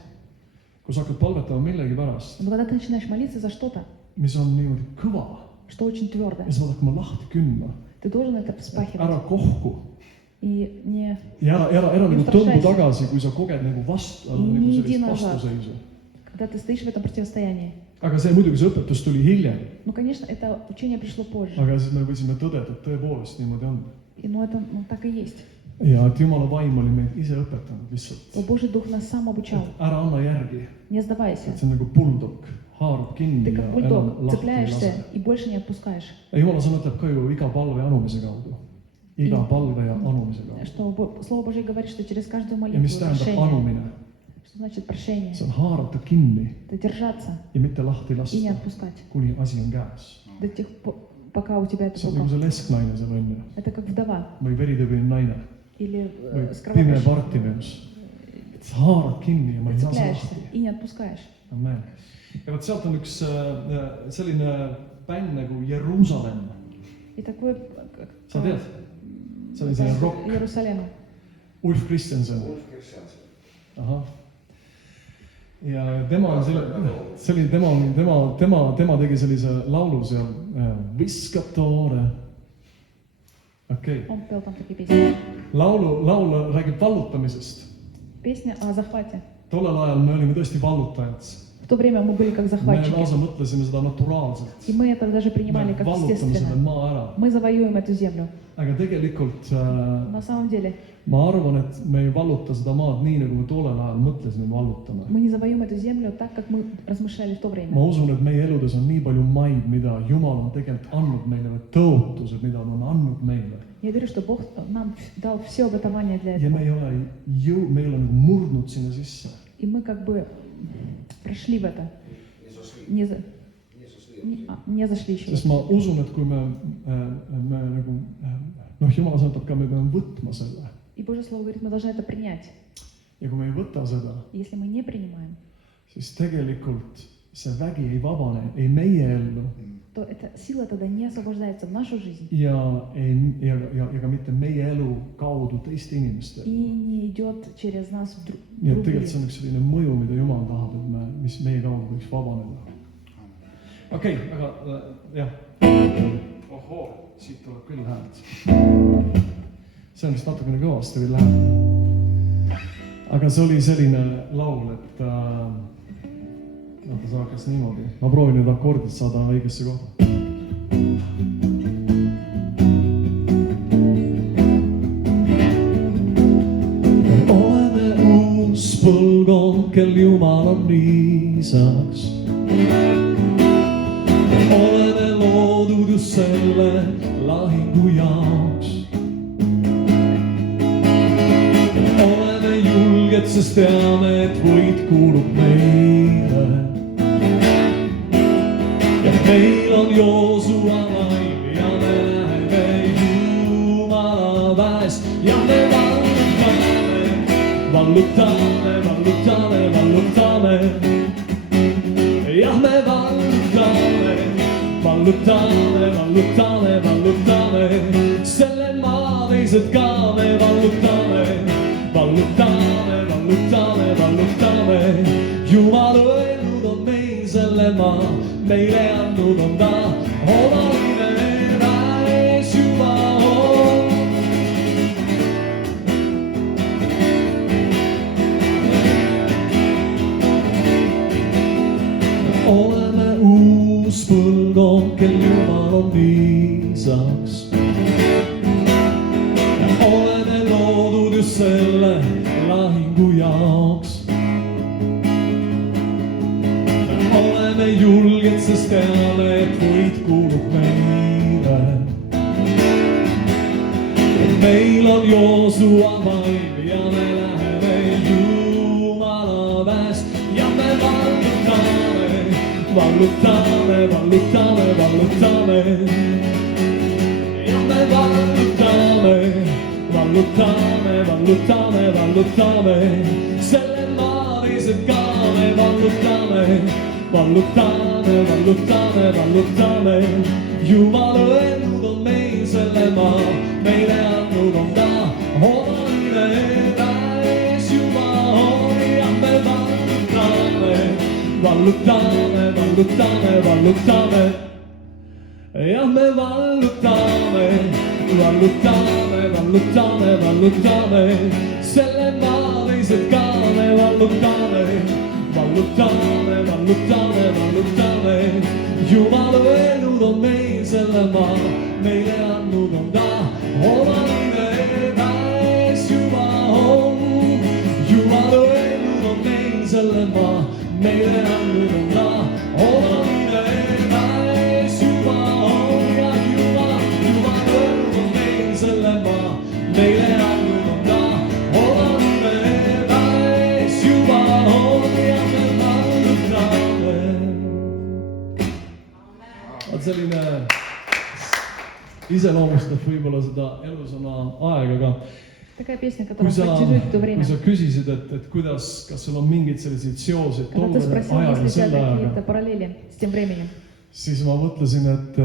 kui sa hakkad palvetama millegipärast, Но когда ты начинаешь молиться за что-то, mis on niimoodi kõva, что очень твердое, ja sa pead hakkama lahti kündma, ты должен это ära вспахивать. kohku И не, ja ära nagu Just tõmbu täpselt. tagasi, kui sa koged nagu vastu, nagu Nii sellist nazad. vastuseisu. когда ты стоишь в этом противостоянии. aga see muidugi, see õpetus tuli hiljem, Ну, конечно, это учение пришло позже. aga siis me võisime tõdeda, et tõepoolest niimoodi on. Но это так и есть. ja et Jumala vaim oli meid ise õpetanud lihtsalt, Божий Дух нас сам обучал. ära anna järgi, Не сдавайся. et see on nagu buldog, haarab kinni Ты ja как enam бульдог, lahti ei цепляешься lase. и больше не отпускаешь. ja Jumala sõna ütleb ka ju iga palve anumise kaudu, iga palve ja anumise kaudu. Что Слово Божие говорит, что через каждую ja молитву mis tähendab прощение. anumine? Что значит прощение? see on haarata kinni Это держаться ja mitte lahti и не lasta, отпускать. kuni asi on käes. До тех пор, пока у тебя это see в on nagu руках. see lesknaine seal on ju, Это как вдова või veritõbine naine или või pime Bartimeus. et sa haarad kinni ja ma ei lase цепляешься lahti. и не отпускаешь. Amen. ja vot sealt on üks selline bänd nagu Jeruusalemm. И такой sa tead? see oli selline rock, Иерусалим. Ulf Kristjanson. ahah. ja tema on see oli tema tegi sellise laulu seal, Viscatore. okei. Он пел там такие песни. laul räägib vallutamisest. Песня о захвате. tollel ajal me olime tõesti vallutajad. В то время мы были как me захватчики. lausa mõtlesime seda naturaalselt. И мы это даже принимали me как vallutame selle естественно. maa ära. Мы завоюем эту землю. aga tegelikult На самом деле ma arvan, et me ei valluta seda maad nii, nagu me tollel ajal mõtlesime vallutama. мы не завоюем эту землю так, как мы размышляли в то ma время. usun, et meie eludes on nii palju maid, mida Jumal on tegelikult andnud meile, või tõotused, mida ta on andnud meile. Я верю, что Бог нам дал все обетование для ja этого. me ei ole me ei ole nagu murdnud sinna sisse. И мы как бы прошли в это. Не, не зашли еще. sest ma usun, et kui me nagu, noh, Jumal sõnatab ka, me peame võtma selle. И Божье Слово говорит, мы должны это принять. ja kui me ei võta seda, Если мы не принимаем, siis tegelikult see vägi ei vabane ei meie ellu то эта сила тогда не освобождается в нашу жизнь ja ka mitte meie elu kaudu teiste inimeste и ellu. не идет через нас в nii et другие. tegelikult see on üks selline mõju, mida Jumal tahab, et mis meie kaudu võiks vabaneda. okei, aga jah. ohoo, siit tuleb küll häält. see on vist natukene kõvasti veel läheb. Aga see oli selline laul, et vaata, see hakkas niimoodi. Ma proovin nüüd akordid saada õigesse kohta. Oleme uus põlvkond, kel Jumal on viisaks. Oleme loodud just selle lahingu jaoks. Oleme julged, sest teame, et võit kuulub meile. Ja meil on Joosua vaim ja me läheme Jumala väes. Ja me vallutame, vallutame, vallutame. Ja me vallutame, vallutame, vallutame, vallutame. Selle maa teised ka me vallutame. Vallutame, vallutame, vallutame. Jumal öelnud on meil selle maa, meile andnud on ta omaline väes juba on. Oleme uus põlvkond, kel Jumal on viisaks. Oleme loodud just selle lahingu jaoks. Oleme julged, sest teame, et võit kuulub meile. Meil on Joosua vaim ja me läheme Jumala väes. Ja me vallutame, vallutame, vallutame, vallutame. Ja me vallutame, vallutame, vallutame, vallutame. Selle maa teised ka me vallutame. Vallutame, vallutame, vallutame. Jumal öelnud on meil selle maa, meile andnud on ta omaline väes juba on. Ja me vallutame, vallutame, vallutame, vallutame. Ja me vallutame, vallutame, vallutame, vallutame. Selle maa teised ka me vallutame. Vallutame, vallutame, vallutame. Jumal öelnud on meil selle maa, meile andnud on ta omaline väes juba on. Jumal öelnud on meil selle maa, meile andnud on ta omaline väes juba on. Ja Jumal öelnud on meil selle maa, meile andnud on ta omaline väes juba on. Selline iseloomustab võib-olla seda elusõna aega, Такая песня, aga которая характеризует то время. kui sa küsisid, et kuidas, kas sul on mingid selliseid seoseid Когда ты спросил, ajal ja есть ли у selle тебя ajaga, какие-то параллели с тем временем, siis ma mõtlesin, et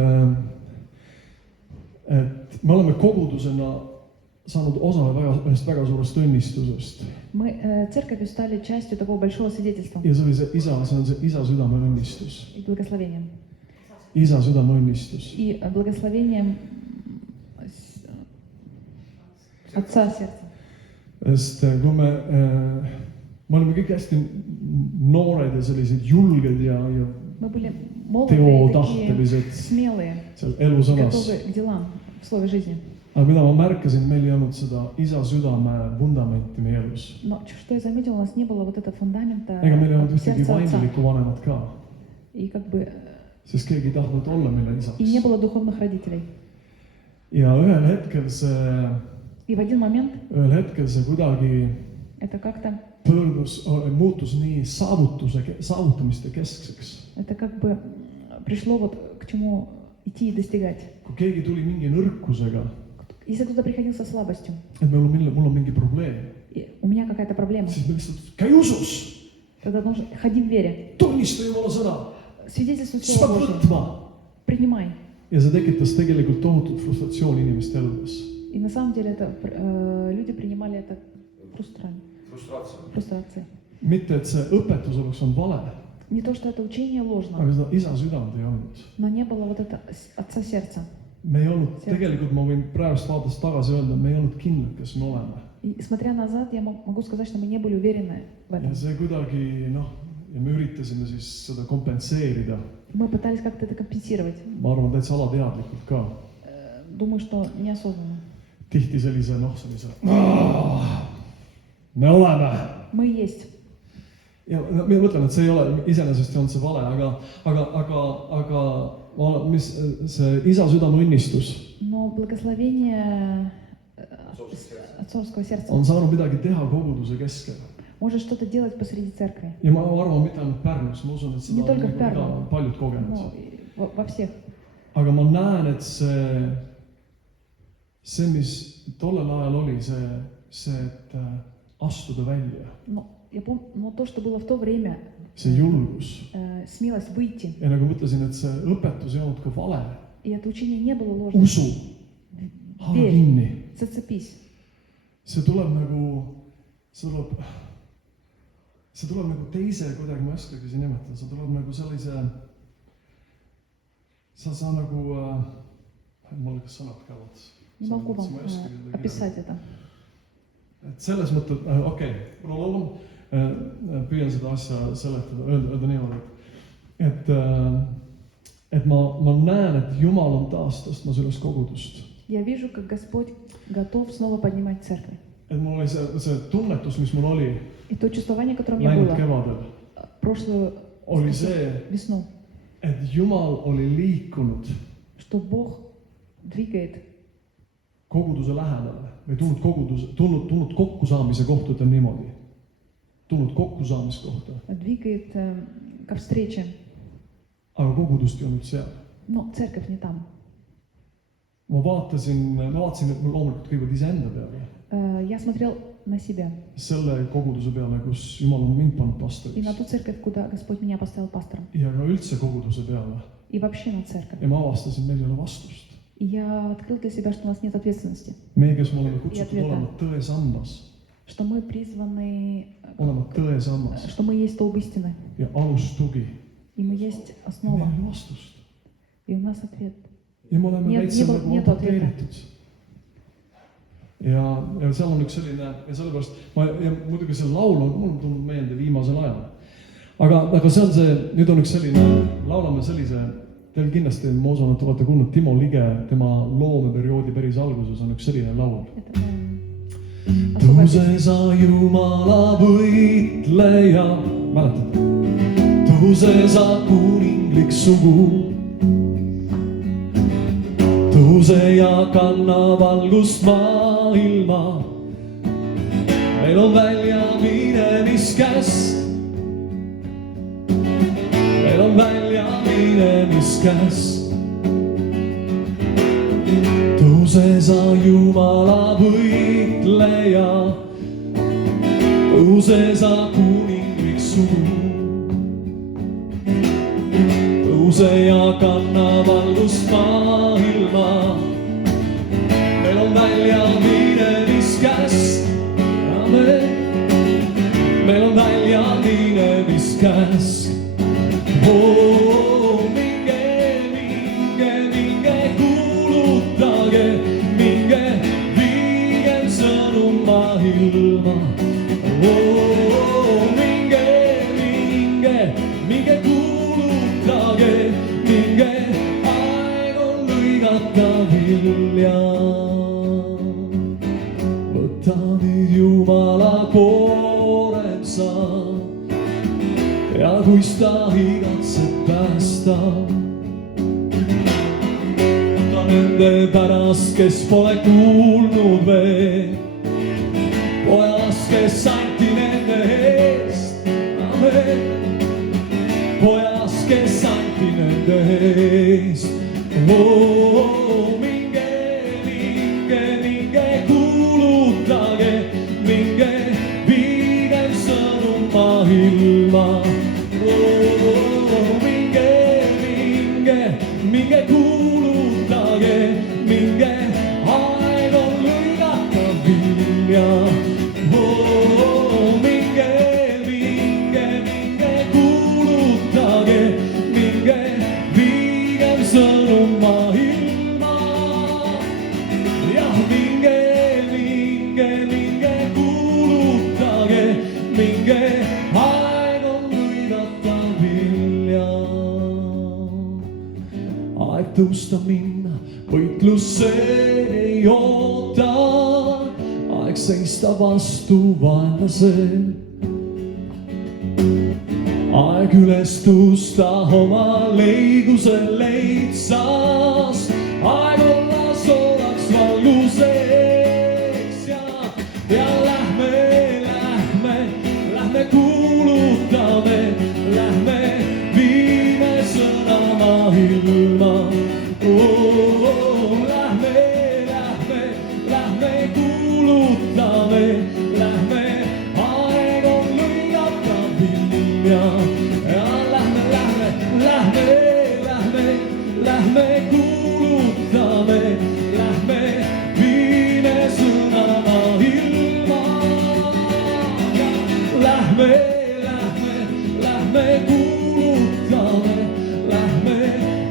me oleme kogudusena saanud osa ühest väga suurest õnnistusest. мы церковью стали частью такого большого свидетельства Ja see oli see on see isa südame õnnistus. и благословением. Isa südame õnnistus. И благословением Отца сердца. Sest kui me oleme kõik hästi noored ja sellised julged ja Мы были молодые, такие teotahtelised смелые, seal elusõnas. готовы к делам в слове жизни. Aga mida ma märkasin, meil ei olnud seda isa südame vundamenti meie elus. Но что я заметила, у нас не было вот этого фундамента Ega meil ei olnud ühtegi сердца Отца. vaimlikku vanemat ka. И как бы Sest keegi ei tahtnud olla meile isaks. и не было духовных родителей. Ja ühel hetkel И в один момент see kuidagi это как-то, muutus nii saavutamiste keskseks. это как бы пришло вот к чему идти и достигать. Kui keegi tuli mingi nõrkusega, Если кто-то приходил со слабостью, et mul on mingi probleem, и у меня какая-то проблема, siis me lihtsalt käi usus, тогда нужно ходи в вере, tunnista Jumala sõna, свидетельствуй siis Слово pead Божие, võtma. принимай. Ja see tekitas tegelikult tohutut frustratsiooni inimeste eludes. И на самом деле это люди принимали это фрустрацией. Mitte, et see õpetus oleks olnud vale, Не то, что это учение ложно, aga seda isa südant ei olnud. но не было вот это Отца сердца. me ei olnud, tegelikult ma võin praegust vaatest tagasi öelda, me ei olnud kindlad, kes me oleme. И смотря назад, я могу сказать, что мы не были уверены в Ja этом. see kuidagi, noh, ja me üritasime siis seda kompenseerida. Мы pытались как-то это компенсировать. Ma arvan, täitsa alateadlikult ka. Думаю, что неосознанно. Tihti sellise, noh, sellise me oleme. Мы есть. Ja ma mõtlen, et see ei ole, iseenesest ei olnud see vale, aga mis see isa südameõnnistus Но благословение отцовского сердца on saanud midagi teha koguduse keskel. может что-то делать посреди церкви. Ja ma arvan, mitte ainult Pärnus, ma usun, et seda Не только в on Pärnu. paljud kogenud. Ну, во всех. Aga ma näen, et see, mis tollel ajal oli, see, et astuda välja, Но то, что было в то время, see julgus. смелость выйти. Ja nagu ma ütlesin, et see õpetus ei olnud ka vale. И это учение не было ложным. Usu, haara kinni. Зацепись. See tuleb nagu teise, kuidagi ma ei oskagi siin nimetada, see tuleb nagu sellise, sa nagu, mul kas sõnad käivad. Не могу вам описать это. Et selles mõttes, okei, püüan seda asja seletada, öelda niimoodi, et ma näen, et Jumal on taas tõstmas üles kogudust. Я вижу, как Господь готов снова поднимать церковь. Et mul oli see tunnetus, mis mul oli И то чувствование, которое у меня läinud было kevadel, прошлую oli see, весну, et Jumal oli liikunud что Бог двигает koguduse lähedale või tulnud kokkusaamise kohta, ütleme niimoodi. Tulnud kokkusaamise kohta. двигает ко встрече. Aga kogudust ei olnud seal. Но церковь не там. Ma vaatasin loomulikult kõigepealt iseenda peale. Я смотрел на себя. Selle koguduse peale, kus Jumal on mind pannud И pastoriks. на ту церковь, куда Господь меня поставил пастором. Ja ka üldse koguduse peale. И вообще на церковь. Ja ma avastasin, meil ei ole vastust. И я открыл для себя, что у нас нет ответственности. Meie, kes me oleme kutsutud olema tõesammas. Что мы призваны, Olema tõesammas. что мы есть столб истины. Ja alustugi. И мы есть Meil основа. ei ole vastust. И у нас ответ. Ja me oleme täitsa nagu Nii aborteeritud. Ja seal on üks selline, ja sellepärast, ja muidugi see laul on, mul tulnud meelde viimasel ajal. Aga see on see, nüüd on üks selline, laulame sellise, teil kindlasti, ma usun, et olete kuulnud Timo Lige, tema loomeperioodi päris alguses on üks selline laul. Tõuse sa Jumala võitleja, mäletad? Tõuse sa kuninglik sugu. Tõuse ja kanna valgust maailma. Meil on välja minemiskäsk. Meil on välja minemiskäsk. Tõuse sa Jumala võitleja. Tõuse sa kuninglik sugu. Tõuse ja kanna valgust maailma. Meil on välja minemiskäsk. Amen. Meil on välja minemiskäsk. Minge kuulutage, minge viigem sõnum maailma. Minge kuulutage, minge aeg on lõigata vilja. Võta nüüd Jumala koorem sa. Ja kuis ta igatseb päästa. Ta nende pärast, kes pole kuulnud veel. Pojas, kes anti nende eest. Amen. Pojas, kes anti nende eest. Minge kuulutage, minge viigem sõnum maailma. Minge kuulutage, minge aeg on lõigata vilja. Minge kuulutage, minge viigem sõnum maailma. tõusta minna, võitlusse ei oota, aeg seista vastu vaenlasel. Aeg üles tõusta oma leiduse leidsast, aeg olla soolaks valguseks ja lähme kuulutame, lähme viime sõna maailma. Lähme kuulutame, lähme, aeg on lõigata vilja. Ja lähme kuulutame, lähme viime sõna maailma. Lähme kuulutame, lähme,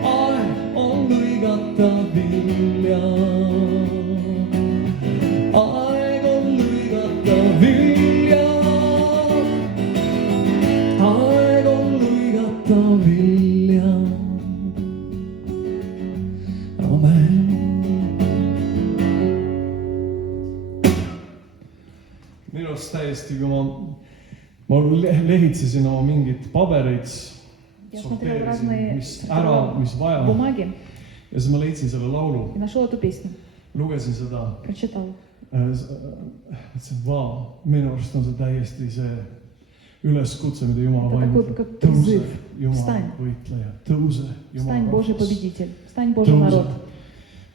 aeg on lõigata vilja. Aeg on lõigata vilja. Aeg on lõigata vilja. Amen. Minu arust täiesti, kui ma lehitsesin oma mingit pabereid, sorteerisin, mis ära, mis vaja. Бумаги Ja siis ma leidsin selle laulu, и нашел эту песню, lugesin seda. прочитал. Mõtlesin, vau, minu arust on see täiesti see üleskutse, mida Jumala Это vaimub. такой, как Tõuse, призыв. Jumala Встань. võitleja, tõuse, Встань, Jumala Божий rahvas. победитель. Встань, Божий Tõuse. народ.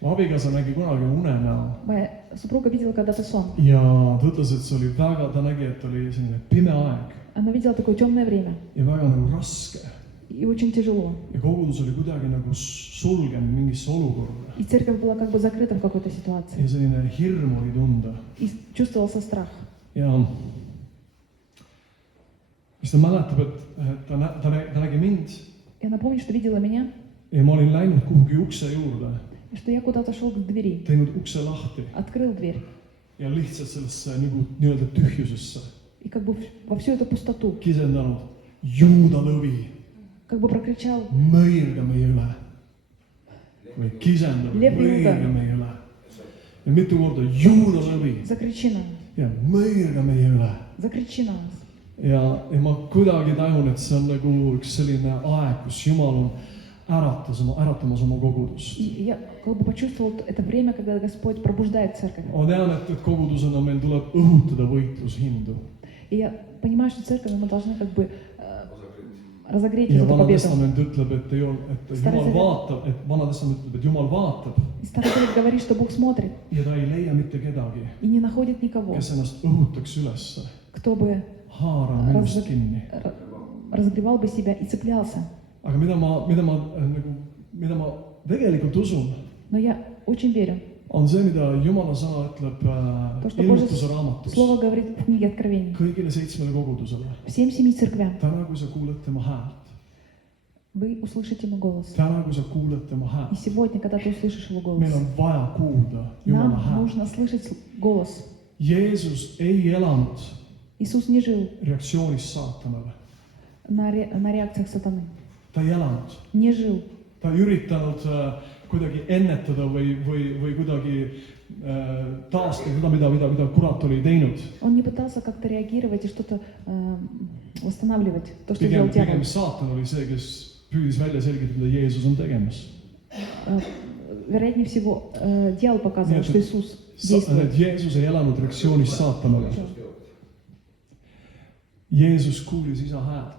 Mu abikaasa nägi kunagi unenäo Моя супруга видела когда-то сон. ja ta ütles, et see oli väga, ta nägi, et oli selline pime aeg Она видела такое темное время ja väga nagu raske. и очень tяжело. Ja kogudus oli kuidagi nagu sulgenud mingisse olukorda. И церковь была как бы закрыта в какой-то ситуации. Ja selline hirm oli tunda. И чувствовался страх. Ja siis ta mäletab, et ta nägi mind И она помнит, что видела меня, ja ma olin läinud kuhugi ukse juurde, и что я куда-то шел к двери, teinud ukse lahti открыл дверь. ja lihtsalt sellesse nagu nii-öelda tühjusesse И как бы во всю эту пустоту, kisendanud Juuda lõvi, как бы прокричал: mõirga meie üle. Või kisendab, Lev Juuda. mõirga meie üle. Ja mitu korda Juuda lõvi закричи на нас, ja mõirga meie üle. закричи на нас. Ja ma kuidagi tajun, et see on nagu üks selline aeg, kus Jumal on äratamas oma kogudust. И я как бы почувствовал это время, когда Господь пробуждает церковь. Ma tean, et kogudusena meil tuleb õhutada võitlushindu. И я понимаю, что церковь мы должны как бы разогреть Ja эту Vana победу. Testament ütleb, et Jumal vaatab, Vana Testament ütleb, et Jumal vaatab И Старый Завет говорит, что Бог смотрит ja ta ei leia mitte kedagi, и не находит никого, kes ennast õhutaks ülesse. кто бы Haara minust kinni. разогревал бы себя и цеплялся. Aga mida ma tegelikult usun, Но я очень верю, on see, mida Jumala sõna ütleb то, что Божье Ilmutuse raamatus Слово говорит в книге Откровений. kõigile 7 kogudusele. Всем 7 церквям Täna, kui sa kuuled tema häält, вы услышите мой голос. täna, kui sa kuuled tema И häält, сегодня, когда ты услышишь его голос, meil on vaja kuulda Jumala нам häält. нужно слышать голос. Jeesus ei elanud Иисус не жил reaktsioonis saatanale. на реакциях сатаны, Ta ei elanud. не жил. Ta ei üritanud kuidagi ennetada või kuidagi taastada seda, mida kurat oli teinud. Он не пытался как-то реагировать и что-то восстанавливать, то, что делал дьявол. Pigem saatan oli see, kes püüdis välja selgitada, mida Jeesus on tegemas. Вероятнее всего, дьявол показывал, что Иисус действует. Jeesus ei elanud reaktsioonis saatanale. Jeesus kuulis isa häält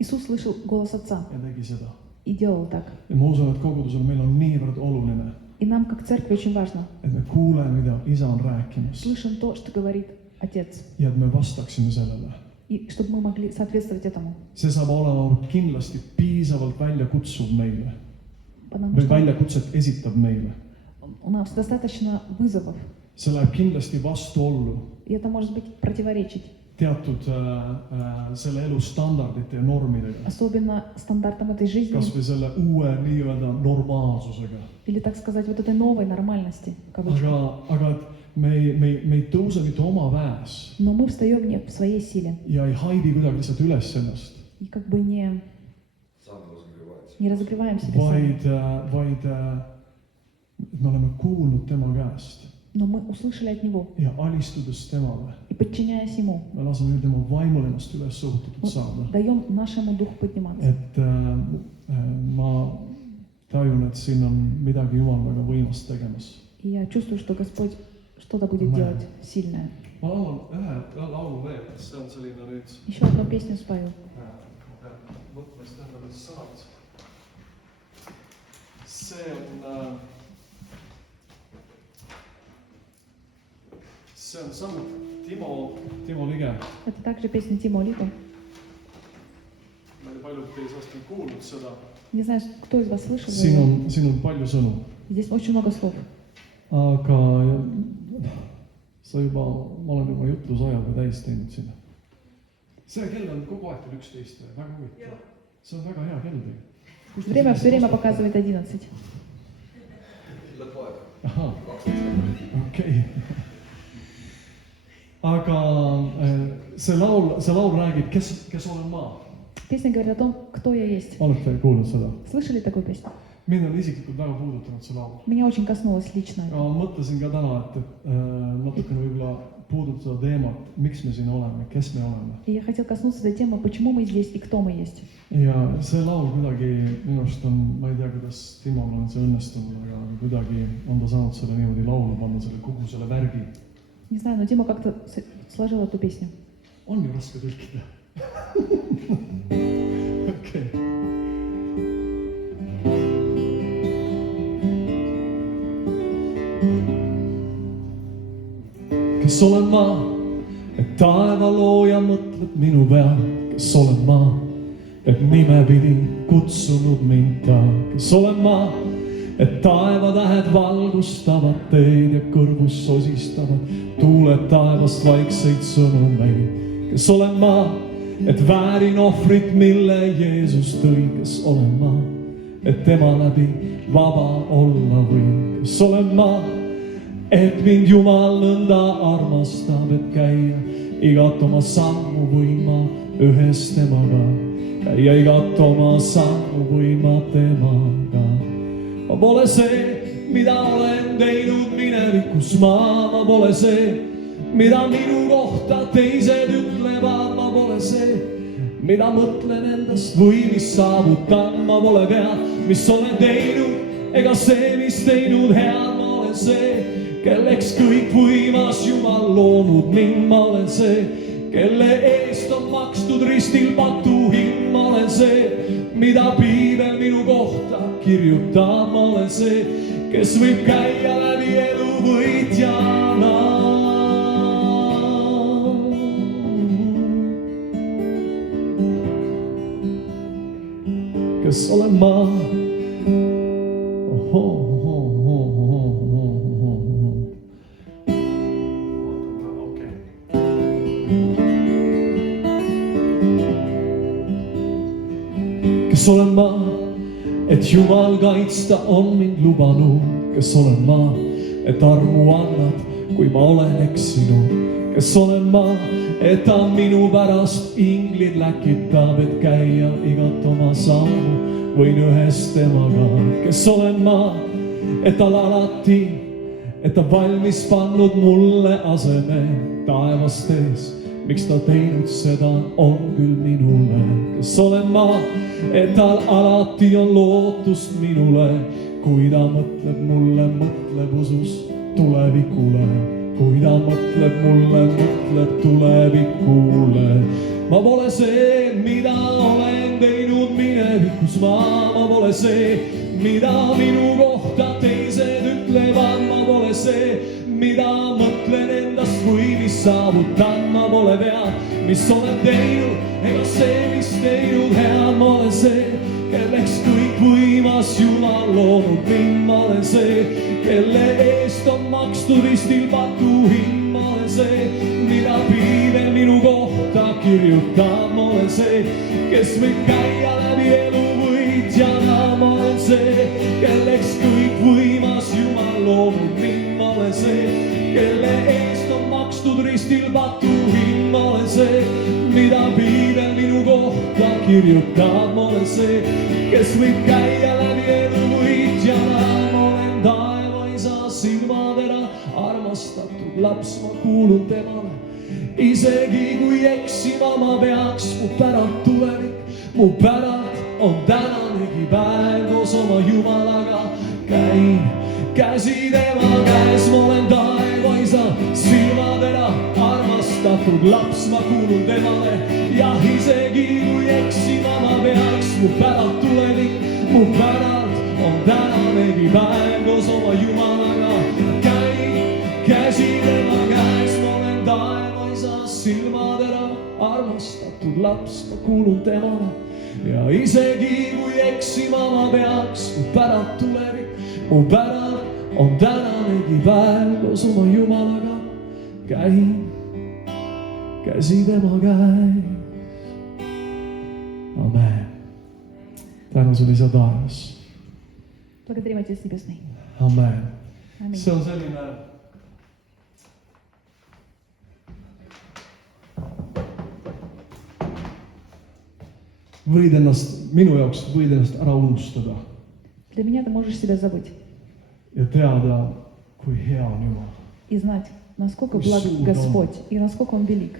Иисус слышал голос Отца ja tegi seda. и делал так. Ja ma usun, et kogudusel meil on niivõrd oluline, И нам, как церкви, очень важно et me kuuleme, mida isa on rääkimas слышим то, что говорит Отец, ja et me vastaksime sellele. и чтобы мы могли соответствовать этому. See saab olema kindlasti piisavalt väljakutsuv meile Потому või что väljakutset esitab meile. у нас достаточно вызовов, See läheb kindlasti vastuollu и это может быть противоречить, teatud selle elu standardite ja normidega. особенно стандартам этой жизни, Kas või selle uue nii-öelda normaalsusega. или, так сказать, вот этой новой нормальности, в кавычках. Aga et me ei tõuse mitte oma väes Но мы встаем не в своей силе ja ei haibi kuidagi lihtsalt üles ennast, и как бы не Не разогреваем себя сами. vaid me oleme kuulnud tema käest Но мы услышали от Него. ja alistudes temale, И подчиняясь Ему, me laseme tema vaimul ennast üles õhutatud saada. даем нашему духу подниматься. Et ma tajun, et siin on midagi Jumal väga võimast tegemas. И я чувствую, что Господь что-то будет делать сильное. Ma laulan ühe laulu veel, see on selline nüüd, Еще одну песню спою. ma pean võtma siis tähendab sõnad. See on samuti Timo Lige. Это также песня Тимо Лига. Ma ei tea, paljud teie seast on kuulnud seda. Не знаю, кто из вас слышал. Siin on palju sõnu. Здесь очень много слов. Aga ma olen juba jutlusajaga täis teinud siin. See kell on kogu aeg kell 11, väga huvitav. See on väga hea kell teil. Время все время показывает 11. Lõpuaeg. Ahah, okei. Aga see laul räägib, kes olen ma. Песня говорит о том, кто я есть. Olete kuulnud seda? Слышали такую песню? Mind on isiklikult väga puudutanud see laul. Меня очень коснулось лично. Ma mõtlesin ka täna, et natukene võib-olla puudutada teemat, miks me siin oleme, kes me oleme. И я хотел коснуться этой темы, почему мы здесь и кто мы есть. Ja see laul kuidagi minu arust on, ma ei tea, kuidas Timol on see õnnestunud, aga kuidagi on ta saanud selle niimoodi laulu panna, selle kogu selle värgi. Не знаю, но Тима как-то сложил эту песню. On ju raske tõlkida? Okei. Kes olen ma, et taeva looja mõtleb minu peal? Kes olen ma, et nimepidi kutsunud mind ta? Kes olen ma, et taevatähed valgustavad teid ja kõrvus sosistavad tuuled taevast vaikseid sõnumeid? Kes olen ma, et väärin ohvrit, mille Jeesus tõi? Kes olen ma, et tema läbi vaba olla võin? Kes olen ma, et mind Jumal nõnda armastab, et käia igat oma sammu võin ma ühes temaga, käia igat oma sammu võin ma temaga. Ma pole see, mida olen teinud minevikus, ma pole see, mida minu kohta teised ütlevad, ma pole see, mida mõtlen endast või mis saavutan, ma pole pea, mis olen teinud, ega see, mis teinud head, ma olen see, kelleks kõikvõimas Jumal loonud mind, ma olen see, kelle eest on makstud ristil patuhind, ma olen see, mida piibel minu kohta kirjutab, ma olen see, kes võib käia läbi elu võitjana. Kes olen ma? Kes olen ma, et Jumal kaitsta on mind lubanud? Kes olen ma, et armu annab, kui ma olen eksinud? Kes olen ma, et ta minu pärast inglid läkitab, et käia igat oma sammu võin ühes temaga? Kes olen ma, et tal alati, et ta valmis pannud mulle aseme taevast ees? Miks ta teinud seda on küll minule? Kes olen ma, et tal alati on lootust minule, kui ta mõtleb mulle, mõtleb usus tulevikule, kui ta mõtleb mulle, mõtleb tulevikule. Ma pole see, mida olen teinud minevikus, ma pole see, mida minu kohta teised ütlevad, ma pole see, mida mõtlen endast või mis saavutan, ma pole pea, mis olen teinud, ega see, mis teinud head, ma olen see, kelleks kõikvõimas Jumal loonud mind, ma olen see, kelle eest on makstud ristil patuhind, ma olen see, mida piibel minu kohta kirjutab, ma olen see, kes võib käia läbi elu võitjana, ma olen see, kelleks kõikvõimas Jumal loonud mind, ma olen see, kelle eest on makstud ristil patuhind, ma olen see, mida piibel minu kohta kirjutab. kirjutavad, ma olen see, kes võib käia läbi elu võitjana. Ma olen taevaisa silmadena armastatud laps, ma kuulun temale. Isegi kui eksima ma peaks, mu päralt tulevik, mu päralt on tänanegi päev koos oma Jumalaga. Käin käsi tema käes, ma olen taevaisa silmadena armastatud laps, ma kuulun temale. Ja isegi kui eksima ma peaks, mu päralt tulevik, mu päralt on tänanegi päev koos oma Jumalaga. Käin käsi tema käes, ma olen taevaisa silmadena armastatud laps, ma kuulun temale. Ja isegi kui eksima ma peaks, mu päralt tulevik, mu päralt on tänanegi päev koos oma Jumalaga. Käin käsi tema käes. Amen. Tänu sulle, isa taevas. Благодарим, Отец Небесный. Amen. Аминь. See on selline võid ennast, minu jaoks võid ennast ära unustada Для меня ты можешь себя забыть ja teada, kui hea on Jumal. и знать, насколько благ Господь и насколько Он велик,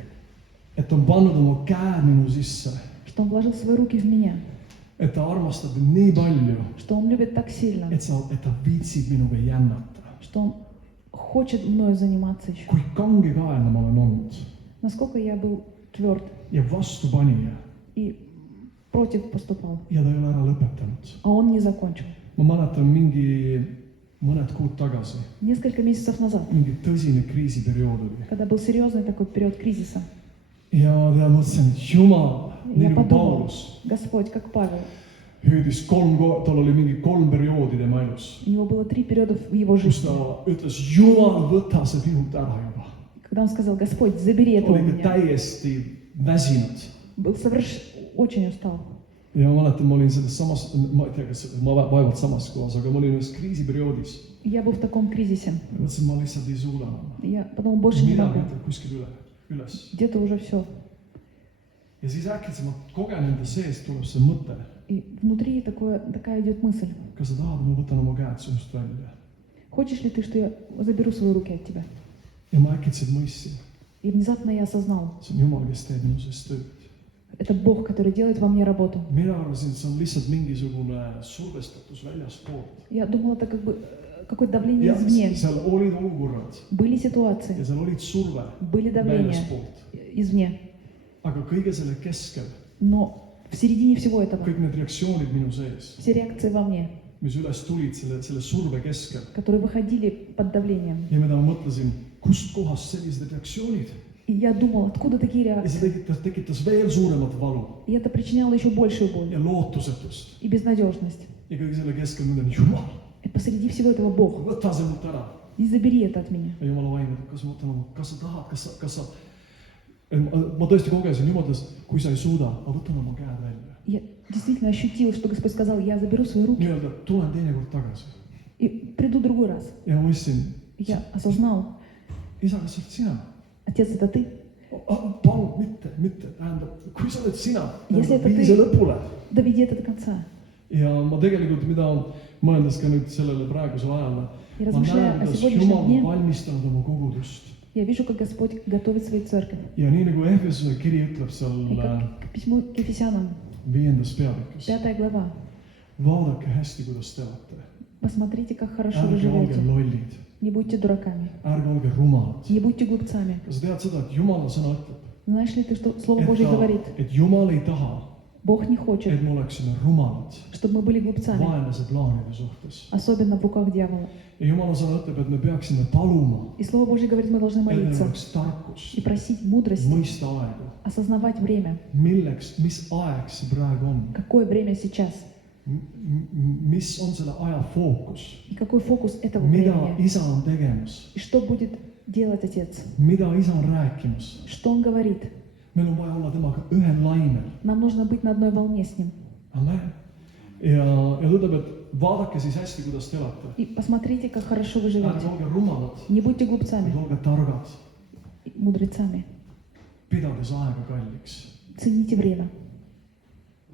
Et on pannud oma käe minu sisse, что Он вложил свои руки в меня, et ta armastab mind nii palju, что Он любит так сильно, et ta viitsib minuga jännata. что Он хочет мною заниматься еще. Kui kangekaelne ma olen olnud Насколько я был тверд ja vastupanija и против поступал, ja ta ei ole ära lõpetanud. а Он не закончил. Ma mäletan mõned kuud tagasi, Несколько месяцев назад, mingi tõsine kriisiperiood oli. когда был серьезный такой период кризиса, Ja ta mõtlesin, et Jumal, nii я nagu подумал, Paulus, Господь, как Павел, hüüdis tal oli mingi 3 perioodi tema elus, у него было 3 периода в его kus жизни, ta ütles, Jumal, võta see minult ära juba. когда он сказал: Господь, забери это у Oli меня. täiesti väsinud. Был очень устал. Ja ma mäletan, ma olin selles samas, ma ei tea, kas ma vaevalt samas kohas, aga ma olin ühes kriisiperioodis. Я был в таком кризисе. Ja mõtlesin, ma lihtsalt ei suuda enam. Я подумал, больше не Midagi могу. ütleb kuskil üles. Где-то уже все. Ja siis äkitselt ma kogen enda seest tuleb see mõte. И внутри такая идет мысль. Kas sa tahad, ma võtan oma käed sinust välja? Хочешь ли ты, что я заберу свои руки от тебя? Ja ma äkitselt mõistsin, И внезапно я осознал, see on Jumal, kes teeb minu seest tööd. это Бог, который делает во мне работу. Mina arvasin, et see on lihtsalt mingisugune survestatus väljaspoolt. Я думала, это как бы какое-то давление Ja извне. seal olid olukorrad Были ситуации, ja seal olid surve были давления väljaspoolt. извне. Aga kõige selle keskel, Но в середине всего этого, kõik need reaktsioonid minu sees, все реакции во мне, mis üles tulid selle surve keskel. которые выходили под давлением. Ja mida ma mõtlesin, kust kohast sellised reaktsioonid? И я думала, откуда такие Ja see реакции? tekitas veel suuremat valu И это причиняло еще большую боль ja lootusetust. и безнадежность. Ja kõige selle keskel ma ütlen, Jumal, И посреди всего этого Бог, võta see mult ära. не забери это от меня. Ja Jumala vaim, et kas ma võtan, kas sa tahad, kas sa... Ma tõesti kogesin, Jumal ütles, kui sa ei suuda, ma võtan oma käed välja. Я действительно ощутила, что Господь сказал: я заберу свои руки Nii-öelda, tulen teinekord tagasi. и приду другой раз. Ja ma mõistsin, Я осознал: isa, kas sa oled sina? Отец, это ты? Palun, mitte, tähendab, kui sa oled sina, Ja see, et vii ta see tõi- lõpule. Доведи это до конца. Ja ma tegelikult, mida mõeldes ka nüüd sellele praegusel ajal, Ja ma размышляя näen, о kuidas сегодняшнем Jumal дне, on valmistanud oma kogudust. я вижу, как Господь готовит свою церковь. Ja nii nagu Efesuse kiri ütleb seal И как письмо к Ефесянам, 5. peatükis, 5 глава. vaadake hästi, kuidas te olete. Посмотрите, как хорошо вы Ärge olge живете. lollid, Не будьте дураками. ärge olge rumalad. Не будьте глупцами. Kas sa tead seda, et Jumala sõna ütleb, Знаешь ли ты, что Слово Божье говорит? et Jumal ei taha, Бог не хочет, et me oleksime rumalad чтобы мы были глупцами, vaenlase plaanide suhtes. особенно в руках дьявола. Ja Jumala sõna ütleb, et me peaksime paluma, И Слово Божье говорит, мы должны et meil молиться oleks tarkus, и просить мудрость, mõista aegu, осознавать время. mis aeg see praegu on, Какое время сейчас? mis on selle aja fookus, И какой фокус этого mida времени? isa on tegemas, И что будет делать Отец? mida isa on rääkimas. Что Он говорит? Meil on vaja olla temaga ühel lainel. Нам нужно быть на одной волне с Ним. Amen. Ja ta ütleb, et vaadake siis hästi, kuidas te elate. И посмотрите, как хорошо вы Ärge живете. olge rumalad, Не будьте vaid глупцами, olge targad, мудрецами. pidades aega kalliks. Цените время.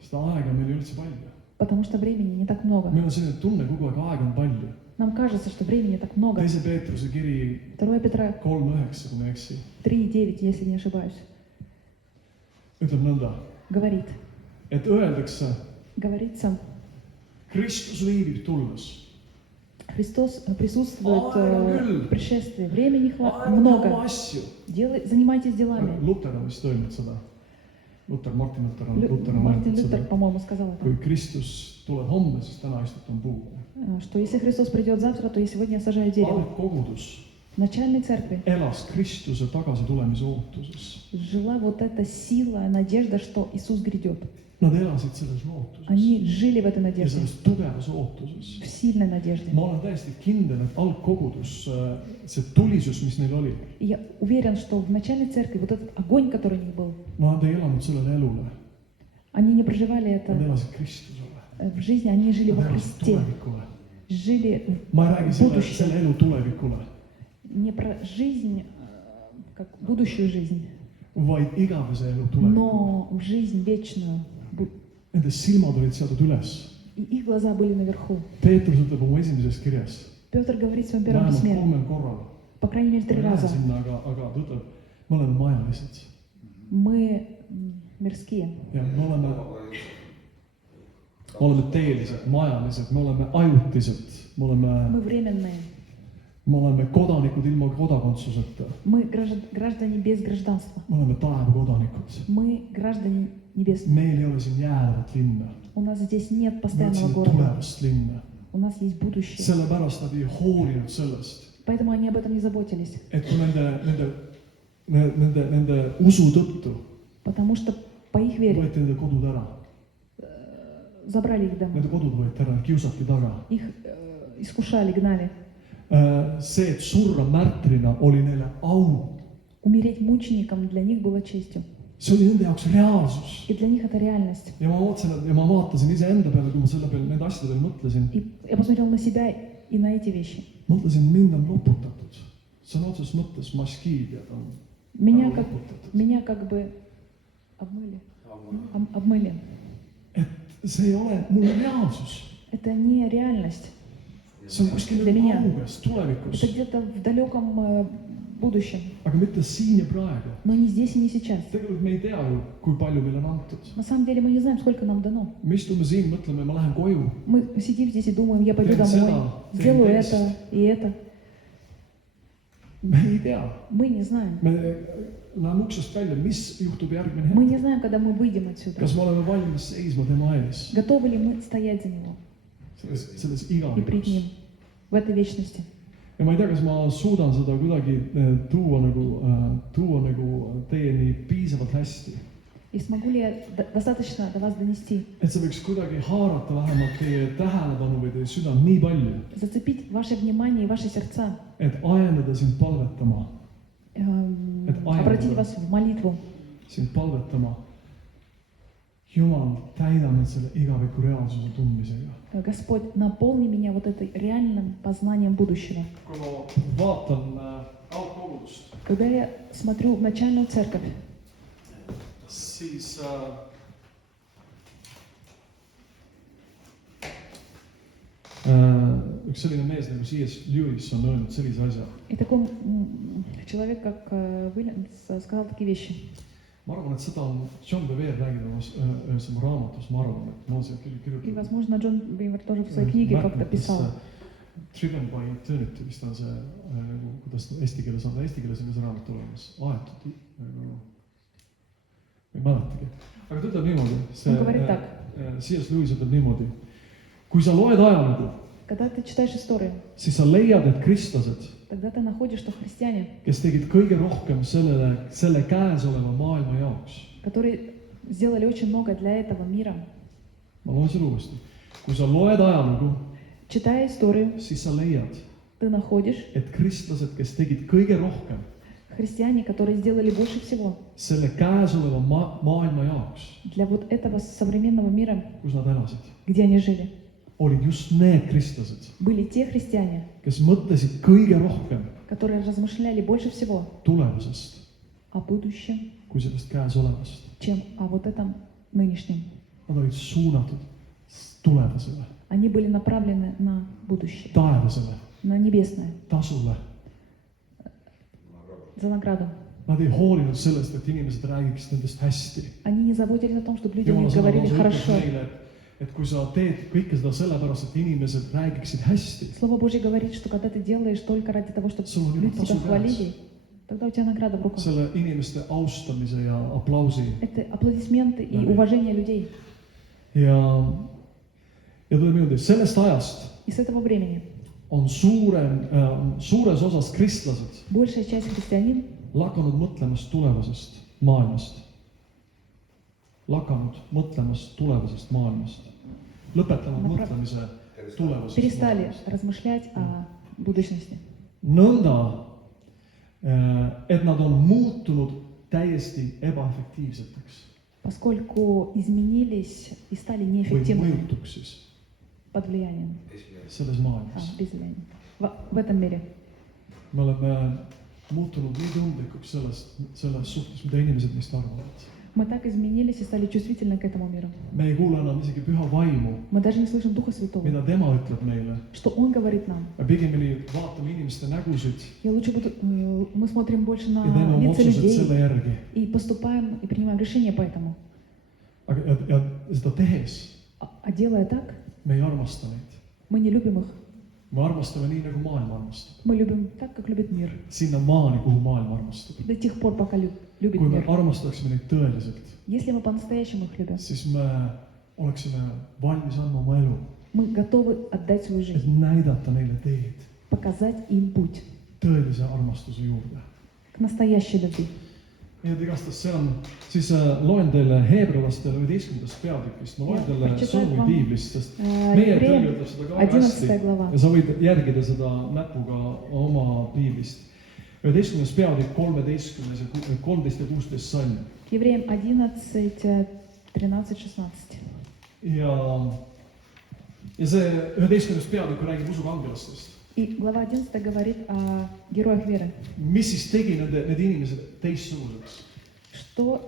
Seda aega meil ei üldse palju. потому что времени не так много. Meil on selline tunne kogu aeg, aega on palju. Нам кажется, что времени так много. Teise Peetruse kiri 2 Петра 3:9, kui ma ei eksi, 3:9, если не ошибаюсь, ütleb nõnda, говорит, et öeldakse, говорится, Kristus viibib tulles. Христос присутствует Aega on küll. в пришествии. Времени Aega on oma много. asju. Занимайтесь делами. Luter on vist öelnud seda. Martin Luther on Мартин öelnud Лютер, seda. по-моему, сказал это, Kui Kristus tuleb homme, siis täna istutan puu. что если Христос придет завтра, то я сегодня сажаю дерево. Algkogudus В начальной церкви elas Kristuse tagasitulemise ootuses. жила вот эта сила, надежда, что Иисус грядет. Nad elasid selles lootuses Они жили в этой ja надежде, selles tugevas ootuses. в сильной надежде. Ma olen täiesti kindel, et algkogudus, see tulisus, mis neil oli, И я уверен, что в начальной церкви вот этот огонь, который у них был, nad ei elanud sellele elule, они не проживали nad это elasid Kristusele, в жизни, они жили во nad elasid Христе, tulevikule. жили ma ei räägi будущее. selle elu tulevikule, Не про жизнь, как будущую жизнь, vaid igavese elu tulevikule. но в жизнь вечную. Nende silmad olid seatud üles. И их глаза были наверху. Peetrus ütleb oma esimeses kirjas, Петр говорит в своем первом vähemalt письме, 3 korral, по крайней мере, ma 3 ei lähe раза, sinna, aga ta ütleb, me oleme majalised мы мирские, ja me oleme teelised, majalised, me oleme ajutised, me мы временные, oleme kodanikud ilma kodakondsuseta, мы граждане без гражданства, me oleme taevakodanikud. мы граждане небесные. meil ei ole siin jäävat linna, У нас здесь нет meil on постоянного siin города, tulevast linna. у нас есть будущее. sellepärast nad ei hoolinud sellest, Поэтому они об этом не заботились, et kui nende usu tõttu потому что по их вере võeti nende kodud ära, забрали их домой, nende kodud võeti ära, kiusati taga. их искушали, гнали. See, et surra märtrina, oli neile au. Умереть мучеником для них было честью. see oli nende jaoks reaalsus. И для них это реальность. ja ma vaatasin iseenda peale, kui ma selle peale, nende asjade peale mõtlesin. И я посмотрел на себя и на эти вещи. mõtlesin, mind on loputatud. sõna otseses mõttes maskiid ja ta on loputatud. Меня как бы обмыли. et see ei ole mul reaalsus. Это не реальность. see on kuskil Для меня. kauges tulevikus, Это где-то в далеком будущем. aga mitte siin ja praegu. Но не здесь и не сейчас. tegelikult me ei tea ju, kui palju meile on antud. На самом деле мы не знаем, сколько нам дано. me istume siin, mõtleme, ma lähen koju. Мы сидим здесь и думаем, я пойду Teen домой, seda, сделаю teen это и это. me ei tea. Мы не знаем. me läheme uksest välja, mis juhtub järgmine Мы hetk. не знаем, когда мы выйдем отсюда. kas me oleme valmis seisma tema ees Готовы ли мы стоять за Него selles и пред Ним igavikus. в этой вечности? ja ma ei tea, kas ma suudan seda kuidagi tuua nagu teieni piisavalt hästi. И смогу ли я достаточно до вас донести, et see võiks kuidagi haarata vähemalt teie tähelepanu või teie südant nii palju, зацепить ваше внимание и ваши сердца, et ajendada sind palvetama, обратить вас в молитву. sind palvetama. Jumal, täida mind selle igaviku reaalsuse tundmisega. Господь, наполни меня вот этой реальным познанием будущего. kui ma vaatan algkogudust, Когда я смотрю в начальную церковь, siis üks selline mees nagu C.S. Lewis on öelnud sellise asja. и такой человек, как Уильямс, сказал такие вещи. ma arvan, et seda on John Bevere räägib ühes oma raamatus, ma arvan, et ma olen seal И, kirjutanud. возможно, Джон Бейвер тоже в своей книге как-то писал. Driven by eternity, vist on see, kuidas eesti keeles on, eesti keeles on ka see raamat olemas, aetud nagu, ei mäletagi. aga ta ütleb niimoodi, C.S. Lewis ütleb niimoodi, kui sa loed ajalugu, Когда ты читаешь историю, siis sa leiad, et kristlased, тогда ты находишь, что христиане, kes tegid kõige rohkem selle käesoleva maailma jaoks. которые сделали очень много для этого мира, ma loen selle uuesti. kui sa loed ajalugu, читая историю, siis sa leiad, ты находишь et kristlased, kes tegid kõige rohkem христиане, которые сделали больше всего selle käesoleva maailma jaoks, для вот этого современного мира, kus nad elasid, где они жили, olid just need kristlased, были те христиане, kes mõtlesid kõige rohkem которые размышляли больше всего tulevasest о будущем, kui sellest käesolevast. чем о вот этом нынешнем. nad olid suunatud tulevasele, Они были направлены на будущее, taevasele, на небесное, tasule. за награду. Nad ei hoolinud sellest, et inimesed räägiksid nendest hästi. Они не заботились о том, чтобы люди о Jumala них sõna говорили lausa ütleb хорошо. meile, et kui sa teed kõike seda sellepärast, et inimesed räägiksid hästi, Слово Божье говорит, что когда ты делаешь только ради того, чтобы Sul on juba люди тебя tasu хвалили, тогда у тебя награда в руках. selle inimeste austamise ja aplausi Это аплодисменты и Аминь. уважение людей. ja tuleb niimoodi, sellest ajast И с этого времени on suures osas kristlased большая часть христианин lakanud mõtlemast tulevasest maailmast. Lakanud mõtlemast tulevasest maailmast. Lõpetanud mõtlemise tulevasest перестали maailmast. размышлять о будущности. Nõnda, et nad on muutunud täiesti ebaefektiivseteks Поскольку изменились и стали või неэффективными mõjutuks siis под влиянием, selles maailmas. без влияния. В этом мире. Me oleme muutunud nii tundlikuks selles suhtes, mida inimesed neist arvavad. Мы так изменились и стали чувствительны к этому миру. Me ei kuule enam isegi püha vaimu, Мы даже не слышим Духа Святого, mida tema ütleb meile. что Он говорит нам. Me pigemini vaatame inimeste nägusid Я лучше буду, мы смотрим больше на ja teeme oma лица otsused selle людей järgi. и поступаем и принимаем решения по этому. Ja seda tehes А делая так, me ei armasta neid. мы не любим их. Me armastame nii, nagu maailm armastab. Мы любим так, как любит мир. Sinna maani, kuhu maailm armastab. До тех пор, пока любит Kui me мир. armastaksime neid tõeliselt, Если мы по-настоящему их любим, siis me oleksime valmis andma oma elu, мы готовы отдать свою et жизнь, näidata neile teed показать им путь tõelise armastuse juurde. к настоящей любви. Nii et igastahes see on, siis loen teile Heebrealastele 11. peatükist, ma loen teile sõnumi piiblist, sest meie tõlge ütleb seda ka väga hästi 11 глава. ja sa võid järgida seda näpuga oma piiblist. 11. peatükk 13 ja 16 salm. Евреям 11, 13, 16. Ja see 11. peatükk räägib usukangelastest. И глава 11 говорит о героях веры. Mis siis tegi need inimesed teistsuguseks? Что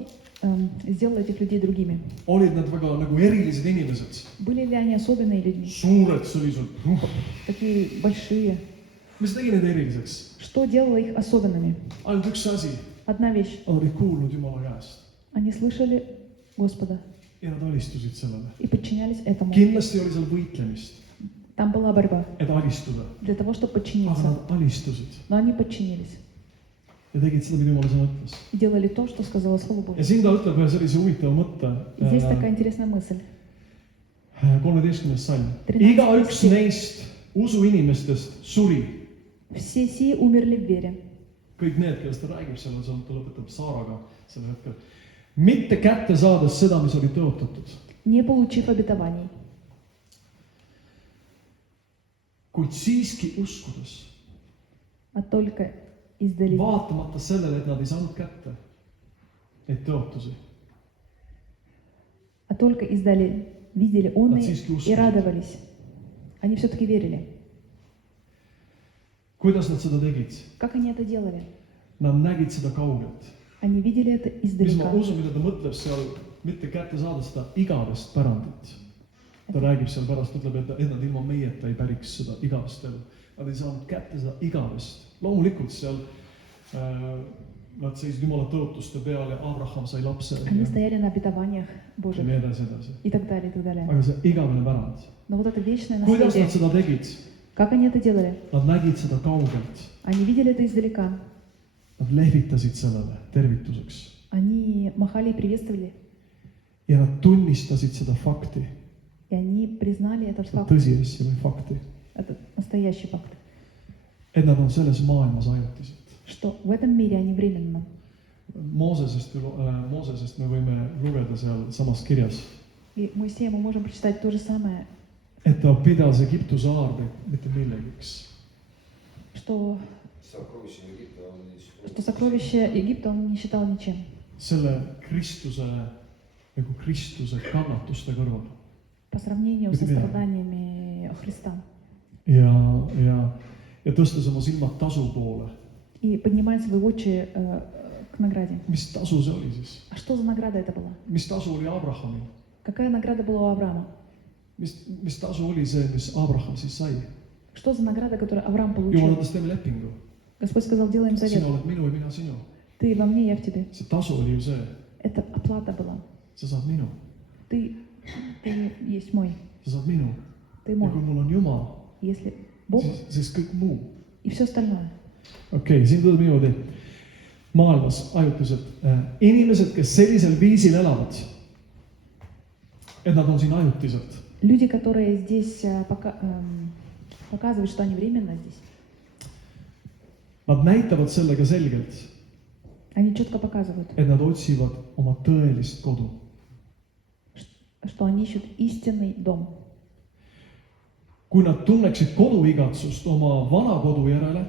сделало этих людей другими? Olid nad väga nagu erilised inimesed? Были ли они особенные людьми? Suured sellised. Такие большие. Mis tegi need eriliseks? Что делало их особенными? Ainult üks asi. Одна вещь. Nad olid kuulnud Jumala käest. Они слышали Господа Ja nad alistusid sellele. и подчинялись этому. Kindlasti oli seal võitlemist, Там была борьба et alistuda. для того, чтобы Aga подчиниться. nad alistusid Но они подчинились ja tegid seda, mida Jumala sõna ütles. и делали то, что сказала Слово Ja Божье. siin ta ütleb ühe sellise huvitava mõtte. И здесь такая интересная мысль. 13. salm. Igaüks neist usuinimestest suri. Все сии умерли в вере. Kõik need, kellest ta räägib seal, ta lõpetab Saaraga sel hetkel. Mitte kätte saades seda, mis oli tõotatud. Не получив обетований, Kuid siiski uskudes, а только издали. vaatamata sellele, et nad ei saanud kätte neid tõotusi. А только издали, видели он Nad siiski и uskusid. радовались. Они все-таки верили. Kuidas nad seda tegid? Как они это делали? Nad nägid seda kaugelt. Они видели это Mis ma издалека. usun, mida ta mõtleb seal, mitte kätte saada seda igavest pärandit. Ta räägib seal pärast, ütleb, et nad ilma meieta ei päriks seda igavest elu. Nad ei saanud kätte seda igavest. Loomulikult seal nad seisid Jumala tõotuste peal ja Abraham sai lapse Они стояли на обетованиях ja Божьих nii edasi, edasi. и так далее, и так далее. Aga see igavene pärand. Но вот это вечное Kuidas nad наследие, seda tegid? как они это делали? Nad nägid seda kaugelt. Они видели это издалека. Nad lehvitasid sellele tervituseks. Они mахали и приветствовали. Ja nad tunnistasid seda fakti, И они признали этот seda факт, tõsiasja või fakti, этот настоящий факт, et nad on selles maailmas ajutised. что в этом мире они временно. Moosesest me võime lugeda seal samas kirjas, И Моисея мы можем прочитать то же самое, et ta pidas Egiptuse aarde mitte millegiks. что Сокровище Египта он не что сокровище Египта он не считал ничем. Selle Kristuse kannatuste kõrval. По сравнению со Mitte midagi. страданиями Христа. Ja tõstes oma silmad tasu poole. И поднимает свои очи к награде. Mis tasu see oli siis? А что за награда это была? Mis tasu oli Abrahamil? Какая награда была у Авраама? mis tasu oli see, mis Abraham siis sai? Что за награда, которую Авраам Jumal получил? ütles, teeme lepingu. Господь сказал, делаем завет. Sina oled minu ja mina sinu. Ты во мне, я в тебе. See tasu oli ju see, Это оплата была. sa saad minu, Ты есть мой. sa saad minu. Ты Ja мой. kui mul on Jumal, Если Бог siis kõik muu. и все остальное. Okei, siin tuleb niimoodi. Maailmas ajutiselt inimesed, kes sellisel viisil elavad, et nad on siin ajutiselt. Люди, которые здесь показывают, что они временно здесь, Nad näitavad sellega selgelt, они четко показывают, et nad otsivad oma tõelist kodu. что они ищут истинный дом. Kui nad tunneksid koduigatsust oma vana kodu järele,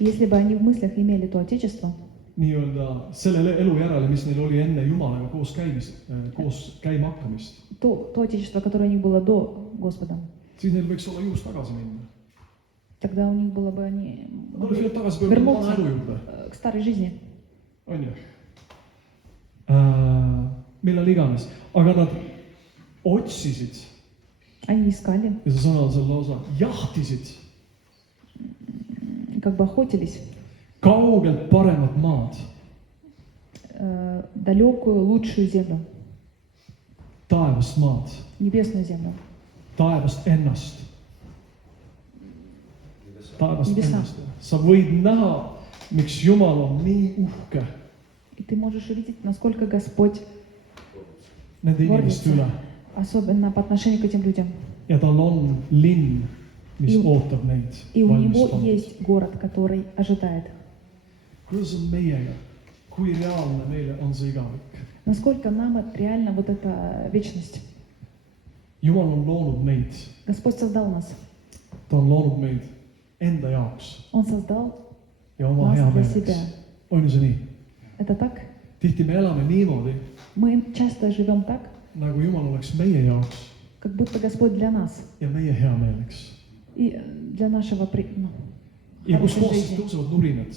Если бы они в мыслях имели то отечество, nii-öelda selle elu järele, mis neil oli enne Jumalaga koos käimist, koos käima hakkamist, то отечество, которое у них было до Господа, siis neil võiks olla juhus tagasi minna. тогда у них было бы они Nad oleksid tagasi pöördunud vana вернуться elu juurde, к старой жизни. on ju? Millal iganes, aga nad otsisid Они искали, ja see sõna on selle lausa, jahtisid как бы охотились kaugelt paremat maad, далекую, лучшую землю, taevast maad, небесную землю. taevast ennast. Taevast Nebesa. ennast. Sa võid näha, miks Jumal on nii uhke И ты можешь увидеть, насколько Господь nende inimeste üle. гордится, особенно по отношению к этим людям. Ja tal on linn, mis И- ootab neid. И у valmis него panna. есть город, который ожидает. Kuidas on meiega? Kui reaalne meile on see igavik? Насколько нам это реально вот эта вечность? Jumal on loonud meid. Господь создал нас. Ta on loonud meid enda jaoks Он создал ja oma нас hea для meeleks. себя. On ju see nii? Это так? Tihti me elame niimoodi, Мы часто живем так, nagu Jumal oleks meie jaoks как будто Господь для нас ja meie hea meeleks. и для нашего Ja kus хорошей kohas siis жизни. tõusevad nurinad?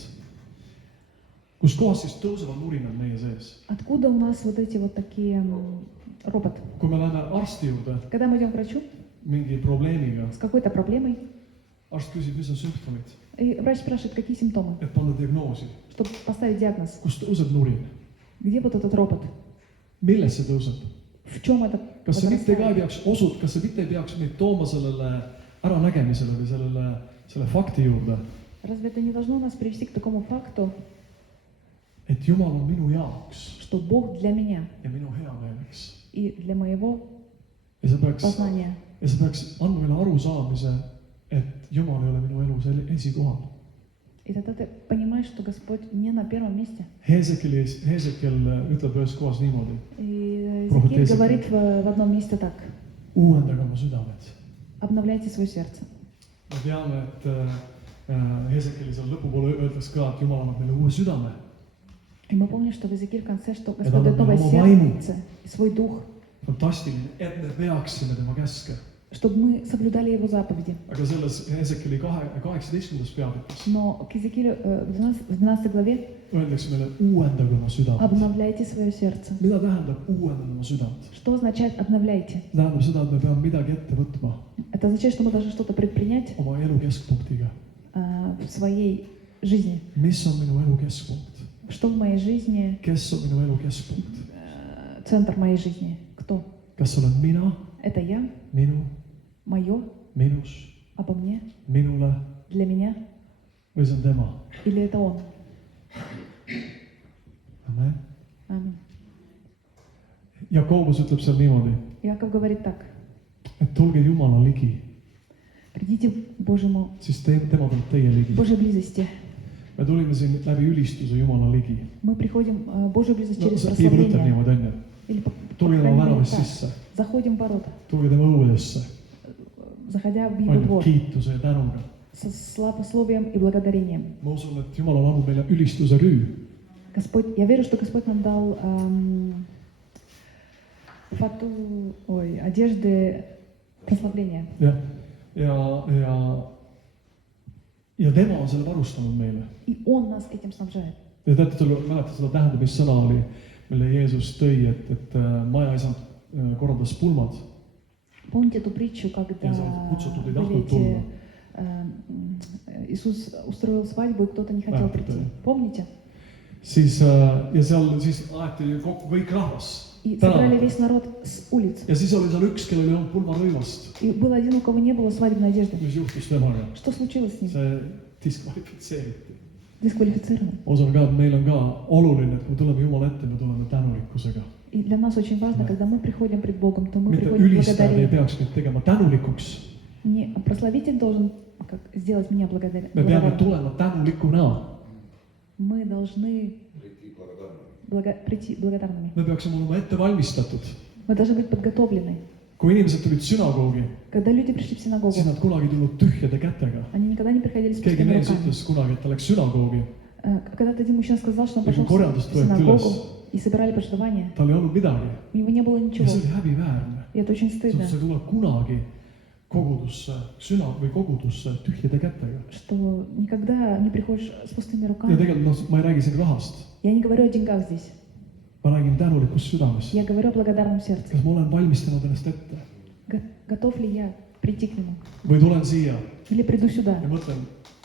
Kus kohas siis tõusevad nurinad meie sees? Откуда у нас вот эти вот такие робот? Kui me läheme arsti juurde Когда мы идем к врачу mingi probleemiga, с какой-то проблемой, arst küsib, mis on sümptomid, и врач спрашивает, какие симптомы, et panna diagnoosi. чтобы поставить диагноз. Kus tõuseb nurin? Где вот этот робот? Milles see tõuseb? В чем это? Kas see mitte ka ei возрастает? kas see mitte ei peaks meid tooma sellele äranägemisele või selle fakti juurde, Разве это не должно нас привести к такому факту, et Jumal on minu jaoks что Бог для меня ja minu hea meeleks. и для моего Ja see познания? peaks andma meile arusaamise, et Jumal ei ole minu elus esikohal. И тогда ты понимаешь, что Господь не на первом месте. Heesekel ütleb ühes kohas niimoodi, И Проход Иезекииль Иезекииль. говорит в одном месте так. uuendage oma südamed. Обновляйте свое сердце. Me teame, et Heesekeli seal lõpupoole öeldakse ka, et Jumal annab meile uue südame. И мы помним, что в Иезекииле в конце, что Это Господь дает надо новое было войну. сердце и свой дух, Fantastiline, et me peaksime tema käske. чтобы мы соблюдали Его заповеди. Aga selles Heesekeli 18. peatükis Но к Иезекиилю в 12 главе öeldakse meile, uuendage oma südamed. обновляйте свое сердце. Mida tähendab uuendada oma südant? Что означает обновляйте? Tähendab seda, et me peame midagi ette võtma Это означает, что мы должны что-то предпринять oma elu keskpunktiga. в своей жизни. Mis on minu elu keskpunkt? Что в моей жизни, Kes on minu elu keskpunkt? центр моей жизни? Кто? Kas olen mina, Это я, minu, мое, minus, обо мне, minule для меня või see on tema? или это Он? Amen. Аминь. Jakobus ütleb seal niimoodi, Иаков говорит так. et tulge Jumala ligi, Придите к Божьему, siis tema tuleb teie ligi. Божьей близости. Me tulime siin läbi ülistuse Jumala ligi. Мы приходим в Божью близость No, через see piibel ütleb прославление. niimoodi, on ju. Или по Tulge tema крайней мере, väravast так. sisse, Заходим в ворота, tulge tema õuedesse, заходя в Его on ju, двор kiituse ja tänuga. со славословием и благодарением. Ma usun, et Jumal on andnud meile ülistuse rüü. Господь, я верю, что Господь нам дал одежды прославления. Jah, ja tema on selle varustanud meile. И Он нас этим снабжает. Ja teate, mäletate seda tähendamissõna oli, mille Jeesus tõi, et korraldas pulmad Помните эту притчу, когда ja seal kutsutud ei были tahtnud tulla . Иисус устроил свадьбу, и кто-то не хотел Mäletate? прийти. Помните? Siis ja seal siis aeti kokku kõik rahvas И собрали tänaval весь народ с улиц. ja siis oli seal üks , kellel ei olnud pulmarõivast . И был один, у кого не было свадебной одежды. mis juhtus temaga ? Что случилось с ним? see diskvalifitseeriti . Дисквалифицирован. ma usun ka , et meil on ka oluline , et kui me tuleme Jumala ette , me tuleme tänulikkusega . И для нас очень важно, когда мы приходим пред Богом, то мы mitte приходим ülistajad ei благодаря. peaks meid tegema tänulikuks . Не прославитель должен как, сделать меня me peame благодарным. tulema tänulikuna . Мы должны прийти благодарными. me peaksime olema ette valmistatud . Мы должны быть подготовлены. kui inimesed tulid sünagoogi , Когда люди пришли в синагогу, siis nad kunagi ei tulnud tühjade kätega . они никогда не приходили с keegi пустыми mees руками. ütles kunagi , et ta läks sünagoogi , Когда-то один мужчина сказал, что он Ja пошел kui korjaldust в võeti синагогу üles. и собирали пожертвования. tal ei olnud midagi . У него не было ja ничего. see oli häbiväärne . И это очень sa стыдно, ei tule kunagi kogudusse , või kogudusse tühjade kätega . что никогда не приходишь с пустыми ja руками. tegelikult noh , ma ei räägi siin rahast , Я не говорю о деньгах здесь. ma räägin tänulikust südamest . Я говорю о благодарном сердце. kas ma olen valmistanud ennast ette Готов ли я прийти к нему? või tulen siia Или приду сюда? ja mõtlen ,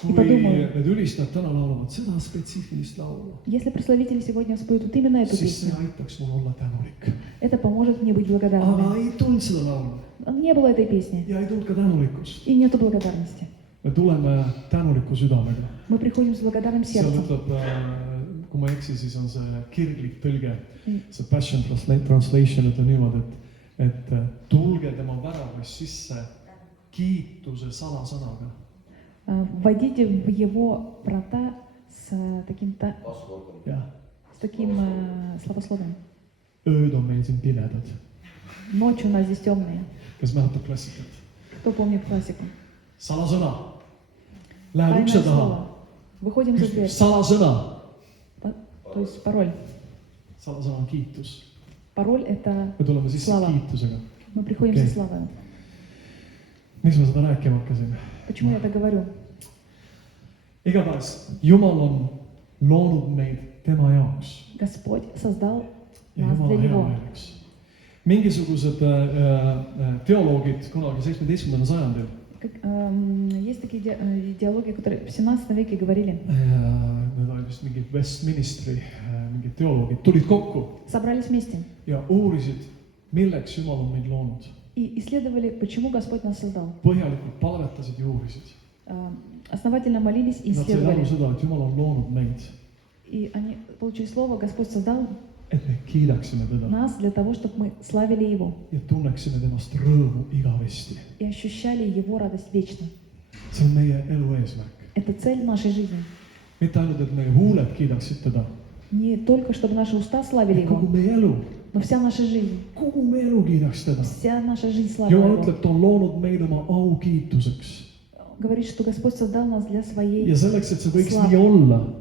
Ja kui подумаю. need ülistajad täna laulavad seda spetsiifilist laulu , Если прославители сегодня споют вот именно эту siis see песню, aitaks mul olla tänulik . это поможет мне быть aga благодарным. ei tulnud seda laulu Не было этой песни, ja ei tulnud ka tänulikkust . и нету благодарности. me tuleme tänuliku südamega . Мы приходим с благодарным seal сердцем. ütleb , kui ma ei eksi , siis on see kirglik tõlge , Mm. see Passion Translation ütleb niimoodi , et tulge tema väravas sisse kiituse salasõnaga . Вводите в его врата с jah , таким словословием. ööd on meil siin pimedad . Ночью у нас здесь темные. kes mäletab klassikat ? Кто помнит классику? salasõna . Lähed Тайное ukse taha , слово. Выходим за дверь. salasõna . То есть пароль. salasõna on kiitus . Пароль это me tuleme sisse Slava. kiitusega . мы приходим Окей. со славой. miks ma seda rääkima hakkasin ? Почему я это говорю? igatahes Jumal on loonud meid tema jaoks Господь создал ja нас для Jumala Него. heameeleks . mingisugused teoloogid kunagi 17. sajandil Есть такие диалоги, которые в 17 веке говорили. Need olid vist mingid Westministri mingid teoloogid , tulid kokku Собрались вместе ja uurisid , milleks Jumal on meid loonud . и исследовали, почему Господь нас создал. põhjalikult palvetasid ja uurisid . Основательно молились и Nad said aru исследовали. seda , et Jumal on loonud meid , И они получили слово, Господь создал et me kiidaksime teda нас для того, чтобы мы славили Его ja tunneksime temast rõõmu igavesti . и ощущали Его радость вечно. see on meie elu eesmärk . Это цель нашей жизни. mitte ainult , et meie huuled kiidaksid teda , Не только, чтобы наши уста славили kogu Его, meie elu , но вся наша жизнь. kogu meie elu kiidaks teda . Вся наша жизнь славила Jumal Его. ütleb , ta on loonud meid oma aukiituseks Говорит, что Господь создал нас для своей ja selleks , et see võiks Slava. nii olla ,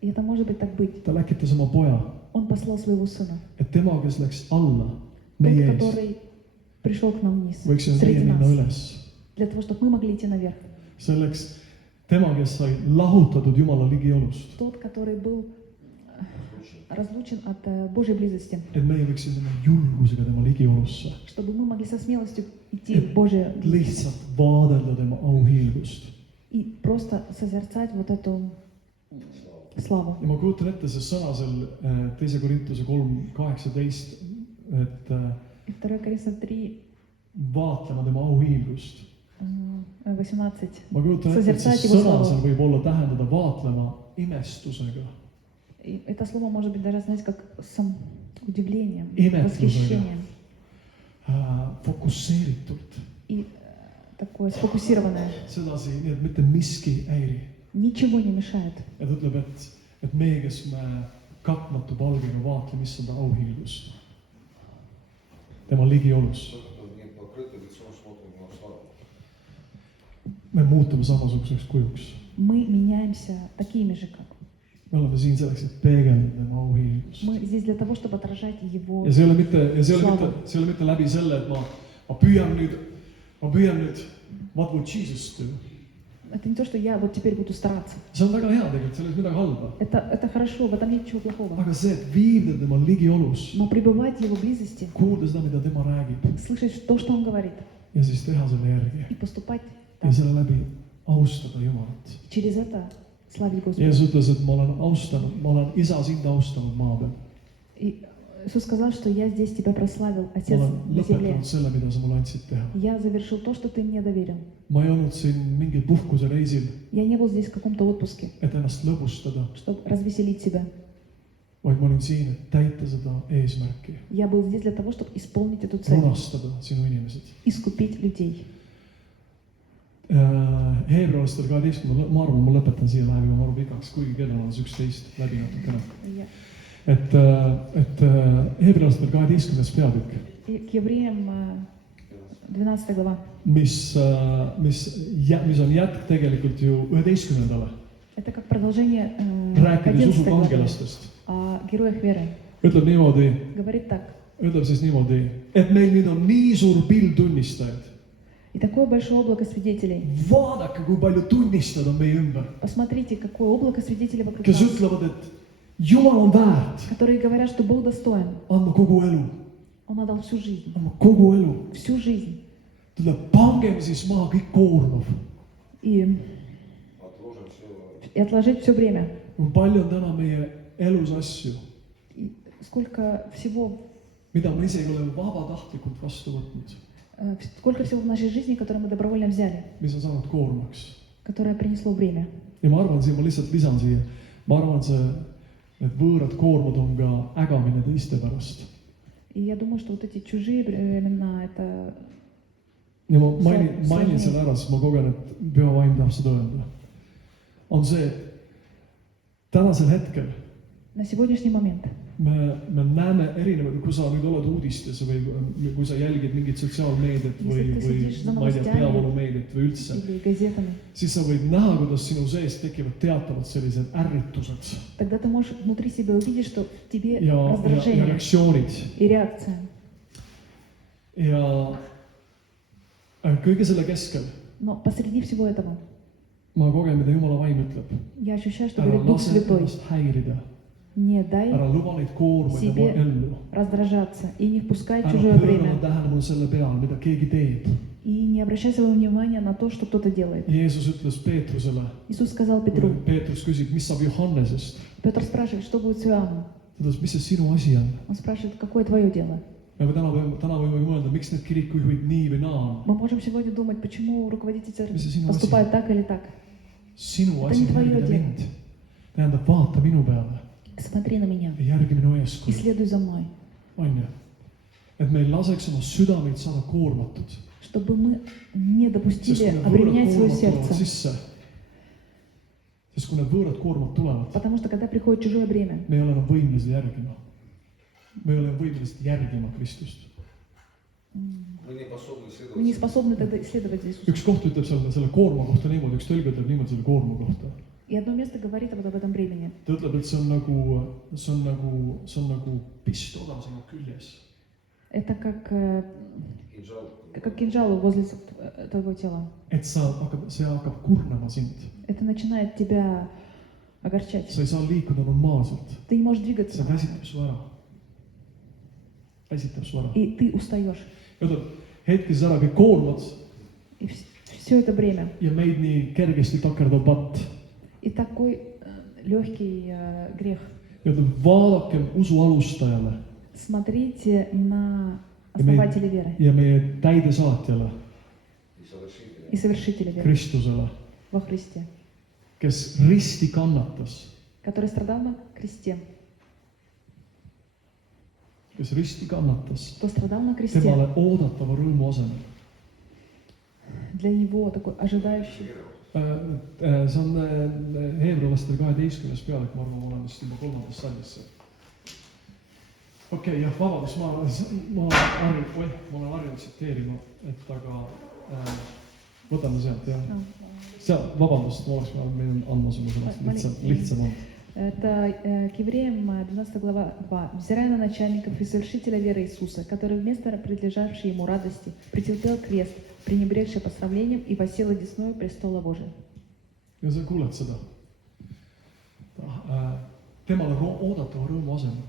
И это может быть так быть. ta läkitas oma poja , Он послал своего Сына. et tema , kes läks alla Тот, meie ees , который пришел к нам вниз, võiksime meie среди minna нас, üles . для того, чтобы мы могли идти наверх. selleks tema , kes sai lahutatud Jumala ligiolust , Тот, который был разлучен от Божьей близости, et meie võiksime minna julgusega tema ligiolusse , чтобы мы могли со смелостью идти в Божие близость lihtsalt vaadelda tema auhiilgust . и просто созерцать вот эту славу. ja ma kujutan ette see sõna seal 2 Korintuse 3:18 , et И 2 Коринфянам 3, vaatlema tema auhiilgust . 18. ma kujutan ette , et Sozertsati see его sõna славу. seal võib olla tähendada vaatlema imestusega , И это слово может быть даже, знаете, как сам удивлением, Имя восхищением fokusseeritult , и такое сфокусированное. sedasi , nii et mitte miski ei häiri . Ничего не мешает. ja ta ütleb , et meie , kes me katmatu palgega vaatleme issanda auhiilgust , tema ligiolus , me muutume samasuguseks kujuks . Мы меняемся такими же, как. me oleme siin selleks , et peegeldada tema auhiilgust . Мы здесь для того, чтобы отражать Его. ja see ei ole mitte , see ei ole Slava. mitte , see ei ole mitte läbi selle , et ma püüan nüüd , what would Jesus do ? Это не то, что я вот теперь буду стараться. see on väga hea tegelikult, selles midagi halba. Это хорошо, в этом нет ничего плохого. aga see, et viibida tema ligiolus, Но пребывать в его близости, kuulda seda, mida tema räägib слышать то, что он говорит, ja siis teha selle järgi и поступать ja так. selle läbi austada Jumalat. Через это славить Господа. Jeesus ütles, et ma olen isa sind austanud maa peal. И Иисус сказал, что я здесь тебя прославил, ma Отец olen на земле. lõpetanud selle, mida sa mulle andsid teha. Я завершил то, что ты мне доверил. ma ei olnud siin mingil puhkusereisil, Я не был здесь в каком-то отпуске, et ennast lõbustada, чтобы развеселить себя. vaid ma olin siin, et täita seda eesmärki, Я был здесь для того, чтобы исполнить эту цель, lunastada sinu inimesed. искупить людей. Heebrealastel 12, ma arvan, ma lõpetan siia, läheb juba maru pikaks, kuigi kell on alles 11 läbi natukene. Я- et Heebrealastel 12. peatükk, И к евреям 12 глава. mis on jätk tegelikult ju 11. Это как продолжение rääkides 11 главы usukangelastest. о героях веры. ütleb niimoodi, Говорит так. ütleb siis niimoodi, et meil nüüd on nii suur pild tunnistajaid. И такое большое облако свидетелей. Vaadake, kui palju tunnistajad on meie ümber, Посмотрите, какое облако свидетелей вокруг kes нас, ütlevad, et Jumal on väärt которые говорят, что Бог достоин. andma kogu elu, Он отдал всю жизнь. andma kogu elu. Всю жизнь. ta ütleb, pangem siis maha kõik koormav. И отложить все время. kui palju on täna meie elus asju, И сколько всего, mida me isegi oleme vabatahtlikult vastu võtnud, сколько всего в нашей жизни, которое мы добровольно взяли, mis on saanud koormaks. которое принесло время. ja ma arvan, ma lihtsalt lisan siia, ma arvan, need võõrad koormad on ka ägamine teiste pärast. И я думаю, что вот эти чужие времена, это ja ma mainin selle ära, sest ma kogen, et püha vaim tahab seda öelda. on see, et tänasel hetkel на сегодняшний момент. me näeme erinevaid, kui sa nüüd oled uudistes või kui sa jälgid mingit sotsiaalmeediat või ma ei tea, peavoolumeediat või üldse, Или газетами. siis sa võid näha, kuidas sinu sees tekivad teatavad sellised ärritused Тогда ты можешь внутри себя увидеть, что в тебе ja раздражение reaktsioonid и реакция. ja kõige selle keskel Но посреди всего этого ma kogen, mida Jumala vaim ütleb. я ощущаю, что ära говорит Дух lase Святой. ennast häirida, Не дай ära luba neid koormaid oma себе ellu. раздражаться и не впускай ära чужое pööra время. tähelepanu selle peale, mida keegi teeb. И не обращай своего внимания на то, что кто-то делает. Jeesus ütles Peetrusele, Иисус сказал kui Петру, Peetrus küsib, mis saab Johannesest, Петр спрашивает, что будет с Иоанном. ta ütles, mis see sinu asi on. Он спрашивает, какое твое дело. ja me täna võime mõelda, miks need kirikujuhid nii või naa on. Мы можем сегодня думать, почему руководитель церкви Mis see sinu поступает так или так. sinu Ta asi on on твое järgida дело. mind. tähendab, vaata minu peale Смотри на меня ja järgi minu и eeskuju, следуй за мной, on ju. et me ei laseks oma südameid saada koormatud. чтобы мы не sest kui допустили need võõrad обременять свое koormad tulevad сердце. sisse, sest kui need võõrad koormad tulevad, Потому что когда приходит чужое бремя, me ei ole enam võimelised järgima. me ei ole võimelised järgima Kristust. Мы не способны мы не следовать. способны тогда исследовать за Иисусом. üks koht ütleb selle koorma kohta niimoodi, üks tõlge ütleb niimoodi selle koorma kohta. И одно место говорит вот об этом бремени. ta ütleb, et see on nagu pistoda sinu küljes. Это как Кинжал. кинжал возле твоего тела. et see hakkab kurnama sind. Это начинает тебя огорчать. sa ei saa liikuda normaalselt. Ты не можешь see двигаться. väsitab su ära. väsitab su ära. И ты устаешь. ütleb, hetkes ära kõik koormad И все это бремя. ja meid nii kergesti takerdav patt. И такой легкий грех. ja ütleb, vaadakem usu alustajale Смотрите на основателя веры ja meie täidesaatjale, И совершитель. и совершителя веры Kristusele, во Христе, kes risti kannatas, который страдал на кресте. kes risti kannatas Кто страдал на кресте, temale oodatava rõõmu asemel. для него такой ожидающий. see on Heebrealastel 12. peatükk, ma arvan, ma olen vist juba 3. sallis. okei, jah, vabandust, ma olen harjunud tsiteerima, et aga võtame sealt, jah. seal, vabandust, ma oleks meil andma sulle sellest lihtsam on. Это к евреям 12 глава 2. «Взирая на начальников и совершителя веры Иисуса, который вместо предлежавшей ему радости претерпел крест, пренебрегший посрамлением и посел одесную престола Божия». ja sa kuuled seda. Temal on oodatava rõõmu asemel.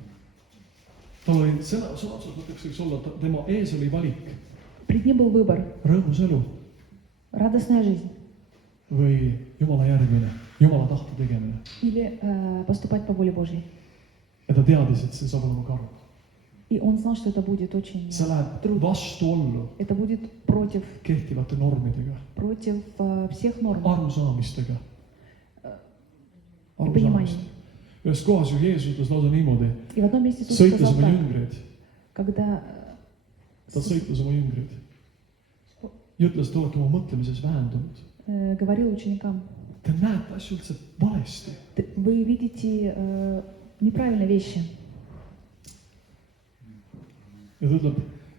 Tal oli sõna otsus võiks olla, tema ees oli valik. Пред ним был выбор. Rõõmus elu Радостная жизнь. või Jumala järgmine, Jumala tahte tegemine. Или поступать по воле Божьей. Ja ta teadis, et see saab olema karm. И он знал, что это будет очень See läheb трудно. vastuollu Это будет против kehtivate normidega, всех норм arusaamistega. и пониманий. Ühes kohas ju Jeesus ütles lausa niimoodi, И в одном месте Иисус sõites сказал oma так, jüngreid, когда ta sõites oma jüngreid ja ütles, te olete oma mõtlemises vähendunud. говорил ученикам, Te näete asju üldse valesti. вы видите неправильные вещи. Ja ta ütleb,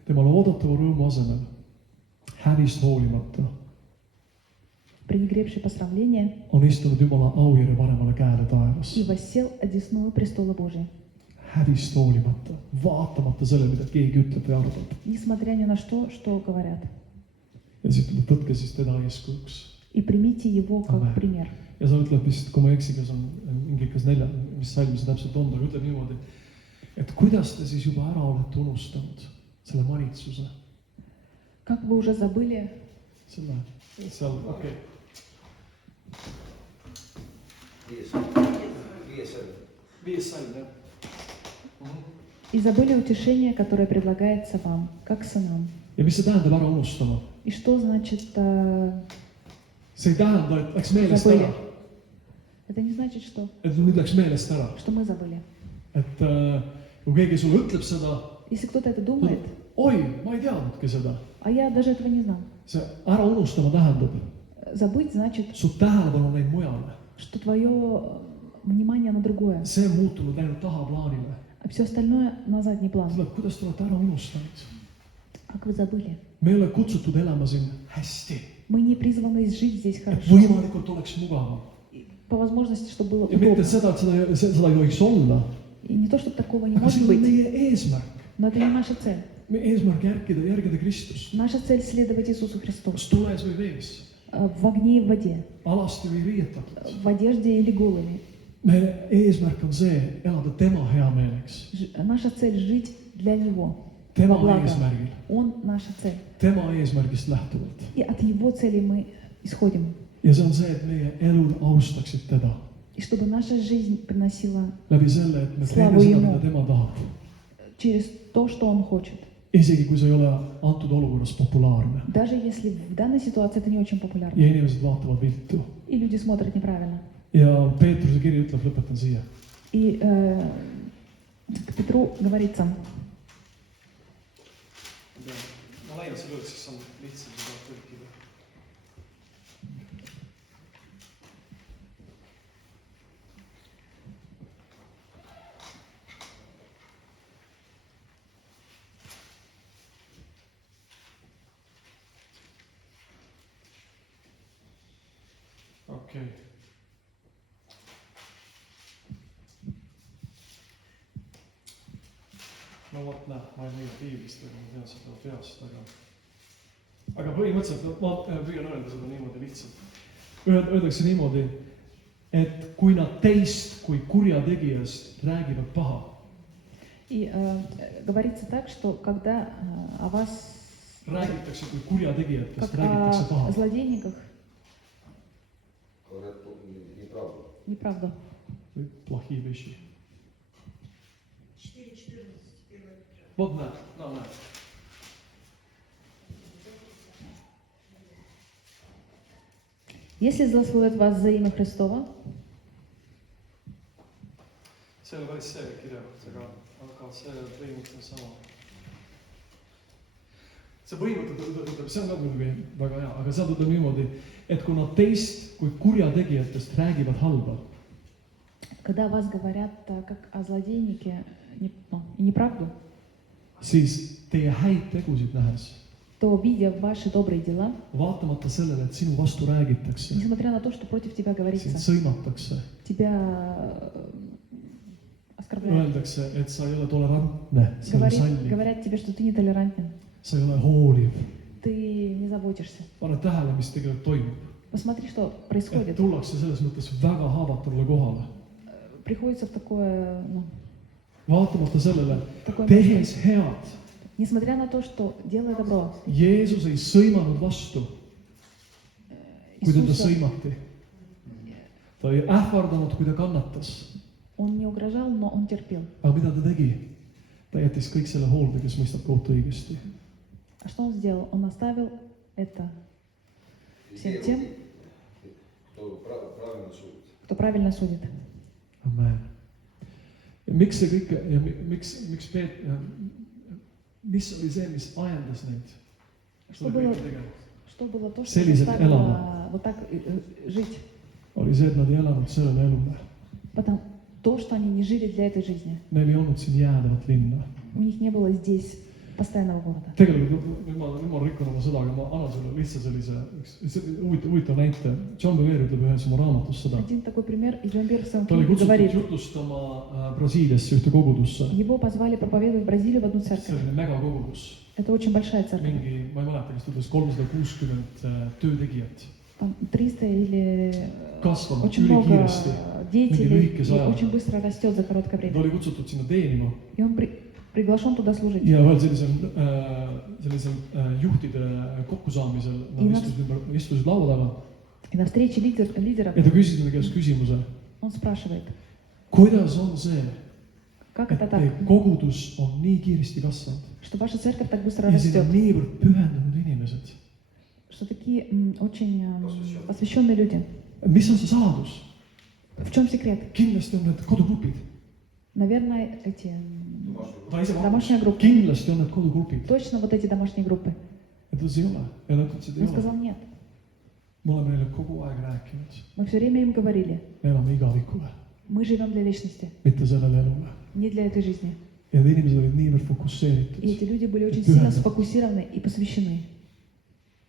temal oodatava rõõmu asemel hävist hoolimata Пренебрегший посрамление on istunud Jumala aujärje paremale käele taevas. и воссел одесную престола Божия. Hävist hoolimata, vaatamata selle, mida keegi ütleb või arvab. Несмотря ни на что говорят. Ja siis ütleb, võtke siis teda eeskujuks. И примите его как Amen. пример. Ja sa ütleb vist, kui ma ei eksi, kas on mingi kas mis salm see täpselt on, aga ütleb niimoodi, et kuidas te siis juba ära olete unustanud selle manitsuse. Как вы уже забыли, Selle, seal, okei. Viies salm, jah. и забыли утешение, которое предлагается вам, как сынам. Ja mis see tähendab ära unustama? И что значит See ei tähenda, et läks meelest забыли? ära. Это не значит, что Et nüüd läks meelest ära. мы забыли. Et kui keegi sulle ütleb seda, Если кто-то это думает, oi, ma ei teadnudki seda. а я даже этого не знал. See ära unustama tähendab, Забыть значит, su tähelepanu näib mujale. что твое внимание на другое, See on muutunud läinud tahaplaanile. а все остальное на задний план. Tuleb, kuidas te olete ära unustanud? Как вы забыли? Me ei ole kutsutud elama siin hästi, Мы не призваны жить здесь et хорошо. võimalikult oleks mugavam. И по возможности, чтобы было Ja mitte удобно. seda, et seda ei tohiks olla, И не то, чтобы такого не aga может see on быть, meie eesmärk. но это не наша цель. Meie eesmärk järgida Kristust. Наша цель следовать Иисусу Христу. Kas tules või vees, В огне и в воде, alasti või riietatud. в одежде или голыми. Meie eesmärk on see, elada tema heameeleks, Наша цель жить для Него, tema во благо. eesmärgil, Он наша цель. tema eesmärgist lähtuvalt. И от Его цели мы исходим. Ja see on see, et meie elul austaksid teda. И чтобы наша жизнь приносила Läbi selle, et me Slaavu teeme seda, Jumala. mida tema tahab. через то, что Он хочет. Isegi kui see ei ole antud olukorras populaarne. Даже если в данной ситуации это не очень популярно. Ja inimesed vaatavad viltu. И люди смотрят неправильно. Ja Peetruse kiri ütleb, lõpetan siia. И к Петру говорится, Ma leian selle üles, siis on lihtsam seda tõlkida. Okei. No vot, näe, ma ei leia piiblist, aga ma tean seda peast, aga põhimõtteliselt ma püüan öelda seda niimoodi lihtsalt. Öeldakse niimoodi, et kui nad teist kui kurjategijast räägivad paha, и говорится так, что когда о вас, räägitakse kui kurjategijatest, как räägitakse о paha. злодейниках, Говорят, неправда. неправда. Või plahi vesi. Vot näed, no näed. Если злословят вас за имя Христова, See ei ole päris see kirjakoht, aga see põhimõte on sama. See põhimõte, see on ka muidugi väga hea, aga seal ütleb niimoodi, et kui nad teist kui kurjategijatest räägivad halba, когда о вас говорят как о злодейнике и неправду, siis teie häid tegusid nähes, то, видя ваши добрые дела, vaatamata sellele, et sinu vastu räägitakse, несмотря на то, что против тебя sind говорится, sõimatakse, тебя оскорбляют, öeldakse, et sa ei ole tolerantne, sa ei ole salliv, говорят тебе, что ты нетолерантен, sa ei ole hooliv. ты не заботишься. Pane tähele, mis tegelikult toimub. Посмотри, что et происходит. tullakse selles mõttes väga haavatavale kohale. Приходится в такое, ну, Vaatamata sellele, такое tehes место. head, Несмотря на то, что делая добро, Jeesus ei sõimanud vastu, kui teda Иисуса, sõimati. Ta ei ähvardanud, kui ta kannatas. он не угрожал, но он терпел. Aga mida ta tegi? Ta jättis kõik selle hoolde, kes mõistab kohta õigesti. А что он сделал? Он оставил это всем тем, кто правильно судит. Amen. Ja miks see kõik ja miks mis oli see, mis ajendas neid? Что было то, что Selliselt заставило elama. вот так жить? Oli see, et nad ei elanud sellele elule. Потому то, что они не жили для этой жизни. Neil ei olnud siin jäädavat linna. У них не было здесь постоянного города. Tegelikult nüüd ma rikun oma sõda, aga ma annan sulle lihtsalt sellise huvitav näite. John Bevere ütleb ühes oma raamatus seda. Один такой пример, и Джон Бир в своем Ta oli книге kutsutud говорит, jutustama Brasiiliasse ühte kogudusse. его позвали проповедовать в Бразилию в одну церковь. Selline megakogudus. Это очень большая церковь. Mingi, ma ei mäleta, kas ta ütles 360 töötegijat. Там 300 или Kasvanud очень много ülikiiresti. деятелей, Mingi lühikese и ajaga. очень быстро растет за короткое Ta время. oli kutsutud sinna teenima И он приглашен туда служить. ja ühel sellisel juhtide kokkusaamisel nad istusid laua taga И на встрече лидеров ja ta küsis nende käest küsimuse, он спрашивает, kuidas on see, как et это teie так, kogudus on nii kiiresti kasvanud что ваша церковь так быстро ja siin растет, on niivõrd pühendunud inimesed. что такие очень посвященные люди. Mis on see saladus? В чем секрет? Kindlasti on need kodugrupid. Наверное, эти Ta ise домашняя vastas, группа. kindlasti on need kodugrupid. Точно вот эти домашние группы. Ja ta ütles, ei ole. Ja ta ütles, et ei Он ole. сказал нет. Me oleme neile kogu aeg rääkinud. Мы все время им говорили, Me elame igavikule, мы живем для вечности, mitte sellele elule. не для этой жизни. Ja need inimesed olid niivõrd И fokusseeritud. эти люди были очень сильно сфокусированы и посвящены.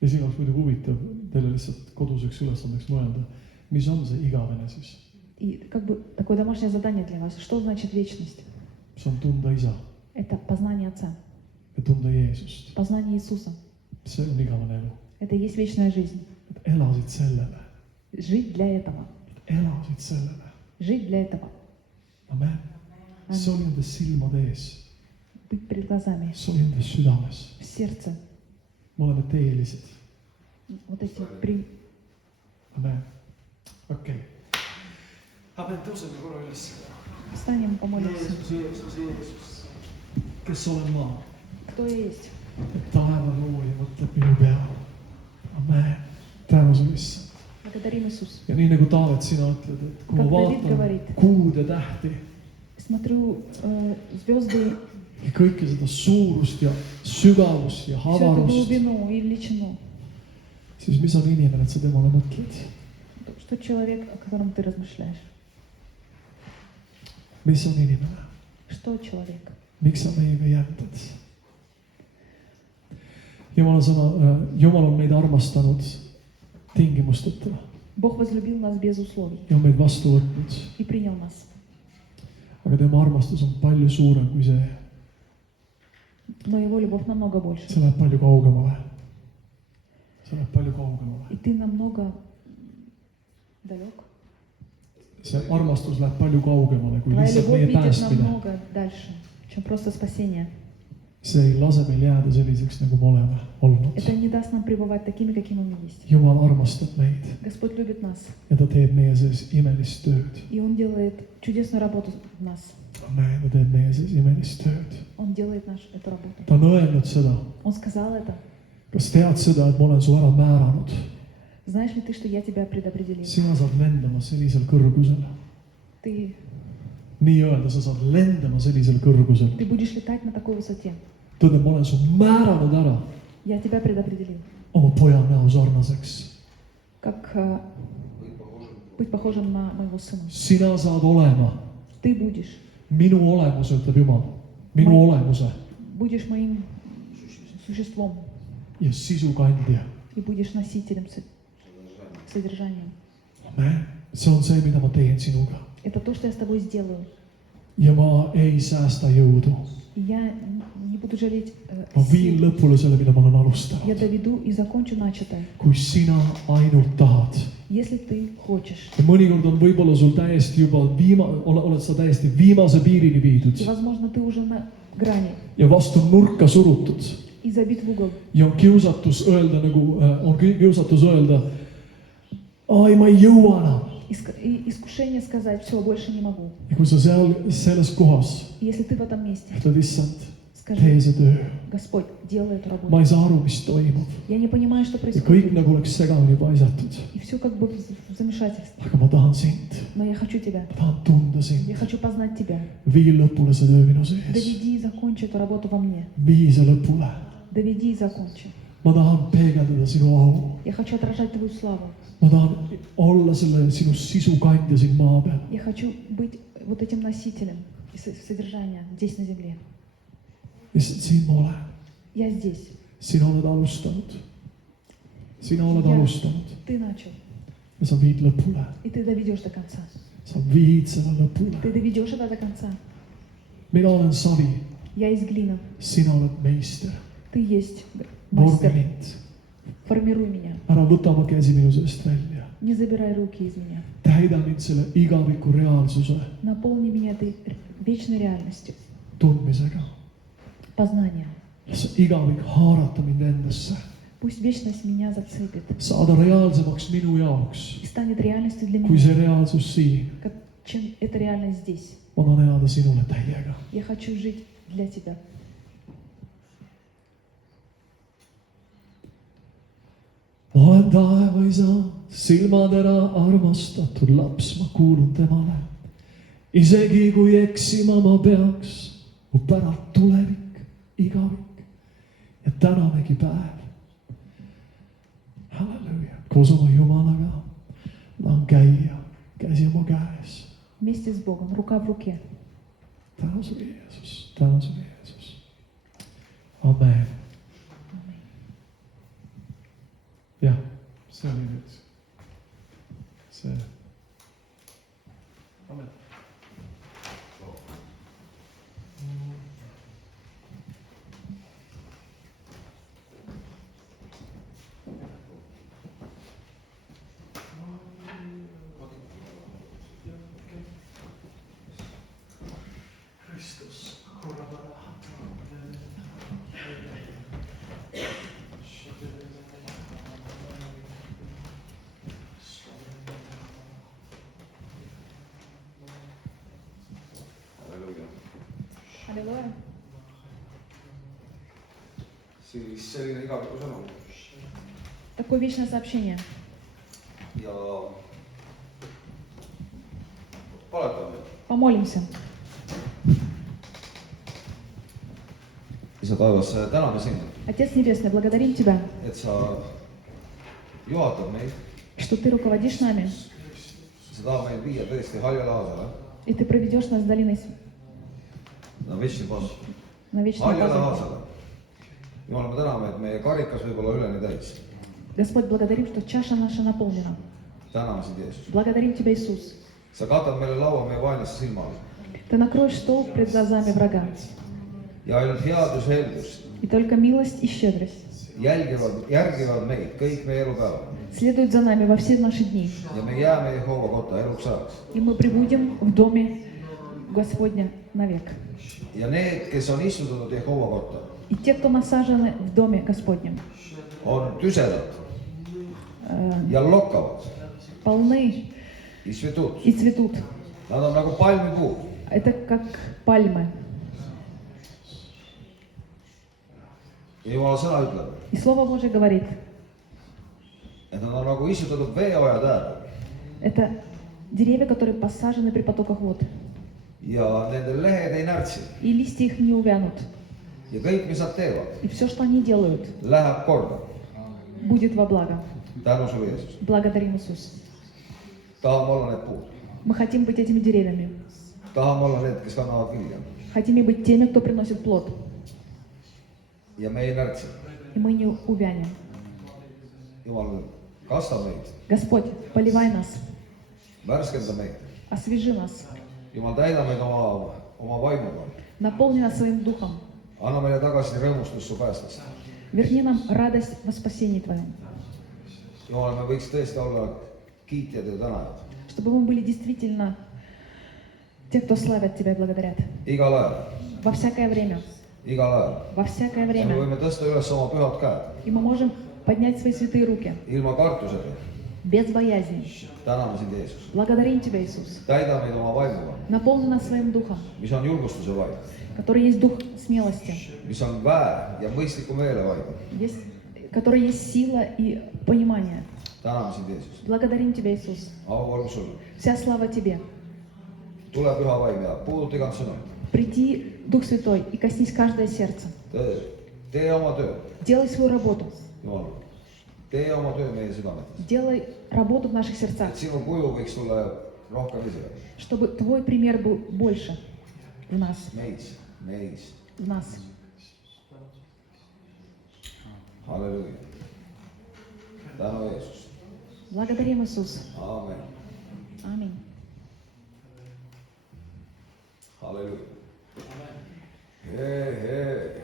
Ja siin oleks muidugi huvitav teile lihtsalt koduseks ülesandeks mõelda, mis on see igavene siis. И как бы такое домашнее задание для вас. Что значит вечность? See on tunda isa Это познание Отца, ja tunda Jeesust. познание Иисуса. See on igavene elu. Это и есть вечная жизнь. Et elasid sellele. Жить для этого. Elasid sellele. Жить для этого. Amen. See oli nende silmade ees. Быть перед глазами, See oli nende südames. в сердце. Me oleme teelised. Вот эти Amen. Okei. Amen, tõuseme korra üles. Встанем, помолимся. Kes olen ma? Кто я есть? Et taeva looja mõtleb minu peale. Amen. Tänu sulle, issand. Благодарим Иисус. Ja nii nagu Taavet, sina ütled, et kui ma Как Давид vaatan говорит. kuud ja tähti Смотрю звезды, ja kõike seda suurust ja sügavust ja всю эту avarust, глубину и величину. siis mis on inimene, et sa temale mõtled? Что человек, о котором ты размышляешь? Mis on inimene? Что человек? Miks sa meiega jätad? Jumal on meid armastanud tingimusteta Бог возлюбил нас без условий ja on meid vastu võtnud. и принял нас. Aga tema armastus on palju suurem kui see. Но Его любовь намного больше. See läheb palju kaugemale. See läheb palju kaugemale. И ты намного далек. See armastus läheb palju kaugemale kui Твоя lihtsalt любовь meie видит päästmine. намного дальше, чем просто спасение. See ei lase meil jääda selliseks, nagu me oleme olnud. Это не даст нам пребывать такими, какими мы есть. Jumal armastab meid Господь любит нас, ja ta teeb meie sees imelist tööd. и Он делает чудесную работу в нас. Amen, ta teeb meie sees imelist tööd. Он делает эту работу. Ta on öelnud seda. Он сказал это. Kas tead seda, et ma olen su ära määranud? Знаешь ли ты, что я тебя предопределил? Sina saad lendama sellisel kõrgusel. Ты Nii-öelda sa saad lendama sellisel kõrgusel. будешь летать на такой высоте. Tõde, ma olen su määranud ära Я тебя предопределил. oma poja näo sarnaseks. Как быть похожим на моего сына. Sina saad olema Ты будешь. minu olemuse, ütleb Jumal. Minu olemuse Будешь моим существом. ja sisu kandja. И будешь носителем содержания. Amen. See on see, mida ma teen sinuga. Это то, что я с тобой сделаю. ja ma ei säästa jõudu. И я не буду жалеть Ma viin сил. lõpule selle, mida ma olen Я alustanud. доведу и закончу начатое. Kui sina ainult tahad. Если ты хочешь. Ja mõnikord on võib-olla sul täiesti juba oled sa täiesti viimase piirini И, viidud возможно, ты уже на грани ja vastu nurka surutud. и забит в угол. Ja on kiusatus öelda ai ma ei jõua enam. И искушение сказать, все, больше не могу. Ja kui sa selles kohas И если ты в этом месте, ütled, issand, tee скажи, see töö. Господь, делай эту работу. Ma ei saa aru, mis toimub. Я не понимаю, что Ja kõik происходит. nagu oleks segamini paisatud. И все как бы в замешательстве. Aga ma tahan sind. Но я хочу тебя. Ma tahan tunda sind. Я хочу познать тебя. Vii lõpule see töö minu sees. Доведи и закончи эту работу во мне. Vii see lõpule. Доведи и закончи. Ma tahan peegeldada sinu au. Я хочу отражать твою славу. Ma tahan olla selle sinu sisu kandja siin maa peal. Я хочу быть вот этим носителем содержания здесь на земле. Lihtsalt siin ma olen. Я здесь. Sina oled alustanud. Sina oled Ja. alustanud. Ты начал. Ja sa viid lõpule. И ты доведешь до конца. Sa viid selle lõpule. Ты доведешь это до конца. Mina olen savi. Я из глины. Sina oled meister. Ты есть Vormi мастер. mind. Формируй меня. Ära võta oma käsi minu seest välja. Не забирай руки из меня. Täida mind selle igaviku reaalsuse Наполни меня этой вечной реальностью, tundmisega. познанием. Las see igavik haarata mind endasse. Пусть вечность меня зацепит Saada reaalsemaks minu jaoks, и станет реальностью для kui меня, see reaalsus siin. чем эта реальность здесь. Ma tahan elada sinule täiega. Я хочу жить для тебя. Ma olen taevaisa silmadera armastatud laps, ma kuulun temale. Isegi kui eksima ma peaks, mu päralt tulevik, igavik ja tänanegi päev. Halleluuja. Koos oma Jumalaga tahan käia, käsi oma käes. Вместе с Богом, рука в руке. Tänu sulle, Jeesus, tänu sulle, Jeesus. Amen. jah, see oli nüüd see. Amen. Kristus, Halleluuja. Siis selline igaviku sõnum. Такое вечное сообщение. Ja paletame. Помолимся. Isa taevas, täname sind, Отец Небесный, благодарим Тебя, et sa juhatad meid. что Ты ruководишь нами, Sa tahad meid viia tõesti haljale aasale. и Ты проведешь нас долиной No vesi pas. на вечный Haljale пазуху. aasale. Jumal, me täname, et meie karikas võib olla üleni täis. Господь, благодарим, что чаша наша наполнена. Täname sind, Jeesus. Благодарим Тебя, Иисус. Sa katad meile laua meie vaenlaste silma all. Ты накроешь стол пред глазами врага. Ja ainult headus, heldus И только милость и щедрость järgivad meid kõik meie elupäevad. следуют за нами во все наши дни. Ja me jääme Jehova kotta eluks ajaks. И мы прибудем в доме Господня навек. Ja need, kes on istunud Jehova kotta, И те, кто насажены в доме Господнем, on tüsedad ja lokkavad полны ja svetud. и цветут. Nad on nagu palmipuu. Это как пальмы. Ja Jumala sõna ütleb, И Слово Божие говорит, et nad on nagu istutatud veeojad äärde. это деревья, которые посажены при потоках вод. Ja nende lehed ei närtsi. И листья их не увянут. Ja kõik, mis nad teevad, И все, что они делают, läheb korda. будет во благо. Tänu sulle, Jeesus. Благодарим Иисус. Tahame olla need puud. Мы хотим быть этими деревьями. Tahame olla need, kes kannavad vilja. Хотим и быть теми, кто приносит плод. Ja me ei närtsi. И мы не увянем. Jumal, kasta meid, Господь, поливай нас, värskenda meid. освежи нас. Jumal, täida meid oma oma vaimuga. Наполни нас своим духом. Anna meile tagasi rõõmustus su päästest. Верни нам радость во спасении Твоем. Jumal, me võiks tõesti olla kiitjad ja tänajad. Чтобы мы были действительно те, кто славят Тебя и благодарят. Igal ajal, Во всякое время. igal ajal. Во всякое Ja me время. võime tõsta üles oma pühad käed. И мы можем поднять свои святые руки. Ilma kartuseta. Без боязни. Täname sind, Jeesus. Благодарим Тебя, Иисус. Täida meid oma vaimuga, Наполни нас своим духом, mis on julgustuse vaim, который есть дух смелости, mis on väe ja mõistliku meele vaim. который есть сила и понимание. Täname sind, Jeesus. Благодарим Тебя, Иисус. Au olgu sulle. Вся слава Тебе. Tule püha vaim ja puuduta igat sõna. Приди, Дух Святой, и коснись каждое сердце. Tee oma töö, Делай свою работу. Jumal. Tee oma töö meie südametes. Делай работу в наших сердцах, Et sinu kuju võiks tulla rohkem esile. чтобы Твой пример был больше в нас. Meis. В нас. Halleluuja. Tänu Jeesus. Благодарим, Иисус. Aamen. Аминь. Halleluuja. Hei.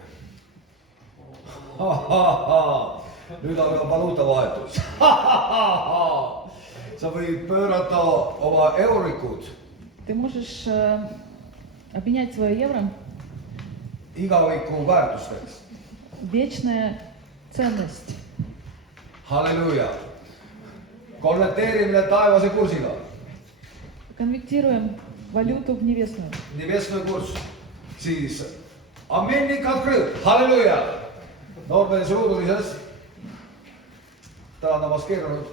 Nüüd on veel valuutavahetus. Sa võid pöörata oma eurikud Ты можешь обменять свое евро igaviku väärtusteks. вечная ценность. Halleluuja. Konverteerimine taevase kursiga. Конвертируем валюту в небесную. Nebesne kurs. Siis Amen-Nikad Krõõt. Halleluuja. Noormees ruudulises. Ta on maskeerunud,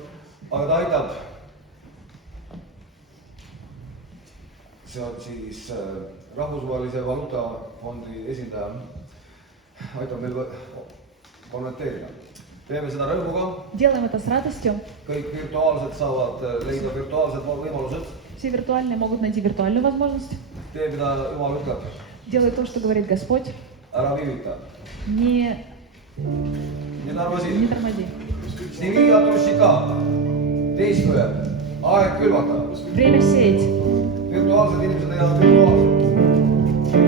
aga ta aitab. See on siis rahvusvahelise valuutafondi esindaja. Aitab meil konverteerida. Teeme seda rõõmuga. Делаем это с радостью. Kõik virtuaalsed saavad leida virtuaalsed võimalused. Все виртуальные могут найти виртуальную возможность. Tee, mida Jumal ütleb. Делай то, что говорит Господь. Ära viivita. Не Tarvasi. тормози. Sniviga trussika. Teiskuja. Aeg külvata. Время сеять. Virtuaalsed inimesed leiavad virtuaalselt.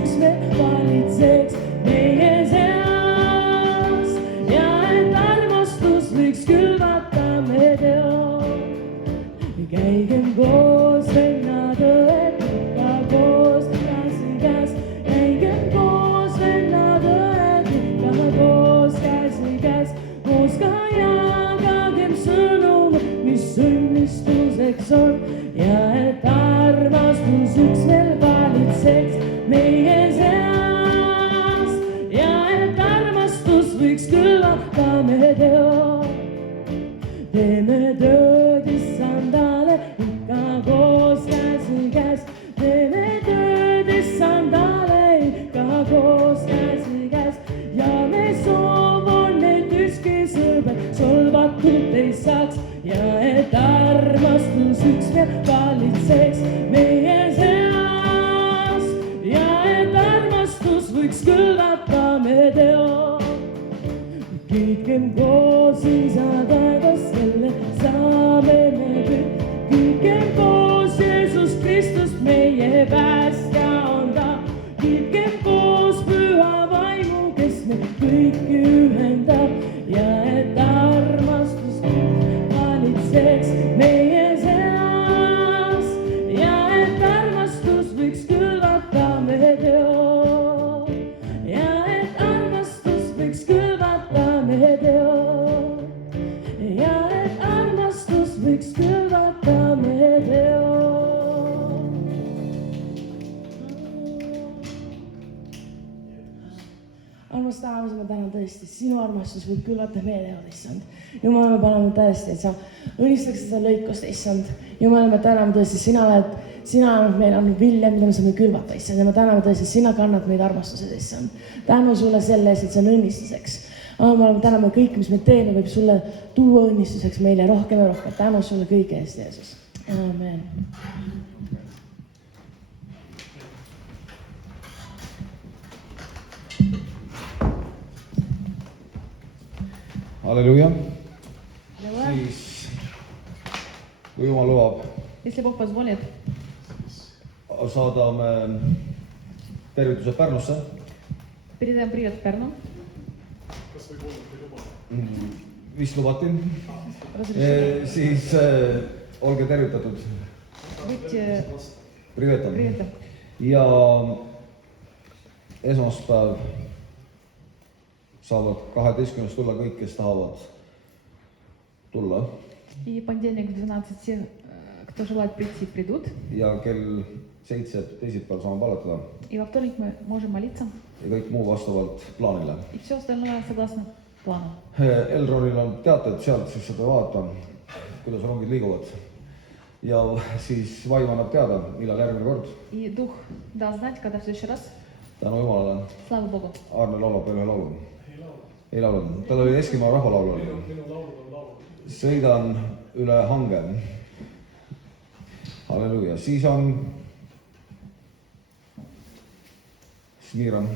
üksmeel valitseks meie seas ja et armastus võiks külvata me teod. Käigem koos, vennad, õed, ikka koos, käsikäes. Käigem koos, vennad, õed, ikka koos, käsikäes. Koos ka jagagem sõnum, mis õnnistuseks on ja et armastus üksmeel valitseks meie seas ja et armastus võiks külvata me teod. Teeme tööd issandale ikka koos käsikäes. Teeme tööd issandale ikka koos käsikäes. Ja me soov on, et ükski sõber solvatud ei saaks ja et armastus üksmeel valitseks meie seas ja et armastus võiks külvata me teod. Kiitkem koos isa taevas, kelle saame me kõik. Kiitkem koos Jeesus Kristust, meie päästja on ta. Kiitkem koos püha vaimu, kes meid kõiki ühendab ja et armastus valitseks meie seas ja et armastus võiks külvata me teod ja et armastus võiks külvata me teod ja et armastus võiks külvata me teod. Armas taevas, ma tänan tõesti, sinu armastus võib külvata meie teod, issand. Jumal, me paneme tõesti, et sa õnnistaks seda lõikust, issand. Jumal, me täname tõesti, sina oled meile andnud vilja, mida me saame külvata, issand. Ja me täname tõesti, sina kannad meid armastuses, issand. Tänu sulle selle eest, et see on õnnistuseks. Jumal, me täname kõik, mis me teeme, võib sulle tuua õnnistuseks meile rohkem ja rohkem. Tänu sulle kõige eest, Jeesus. Amen. Halleluja. Siis, kui Jumal lubab, Если Бог позволит, saadame tervituse Pärnusse. передаем привет в Перну. Vist lubati. Разрешили. Siis olge tervitatud. Будьте Privetam. приветом. Ja esmaspäev saavad 12 tulla kõik, kes tahavad tulla. И понедельник в 12 те, кто желает прийти, придут. Ja kell 7 teisipäeval saame palvetada. И во вторник мы можем молиться. Ja kõik muu vastavalt plaanile. И все остальное согласно плану. Elronil on teated, sealt siis saate vaadata, kuidas rongid liiguvad. Ja siis vaim annab teada, millal järgmine kord. И Дух даст знать, когда в следующий раз. Tänu Jumalale. Слава Богу. Aarne laulab veel ühe laulu. Ei laulnud. Tal oli Eskimaa rahvalaul. Sõidan üle hange. Halleluja. Siis on Smiram.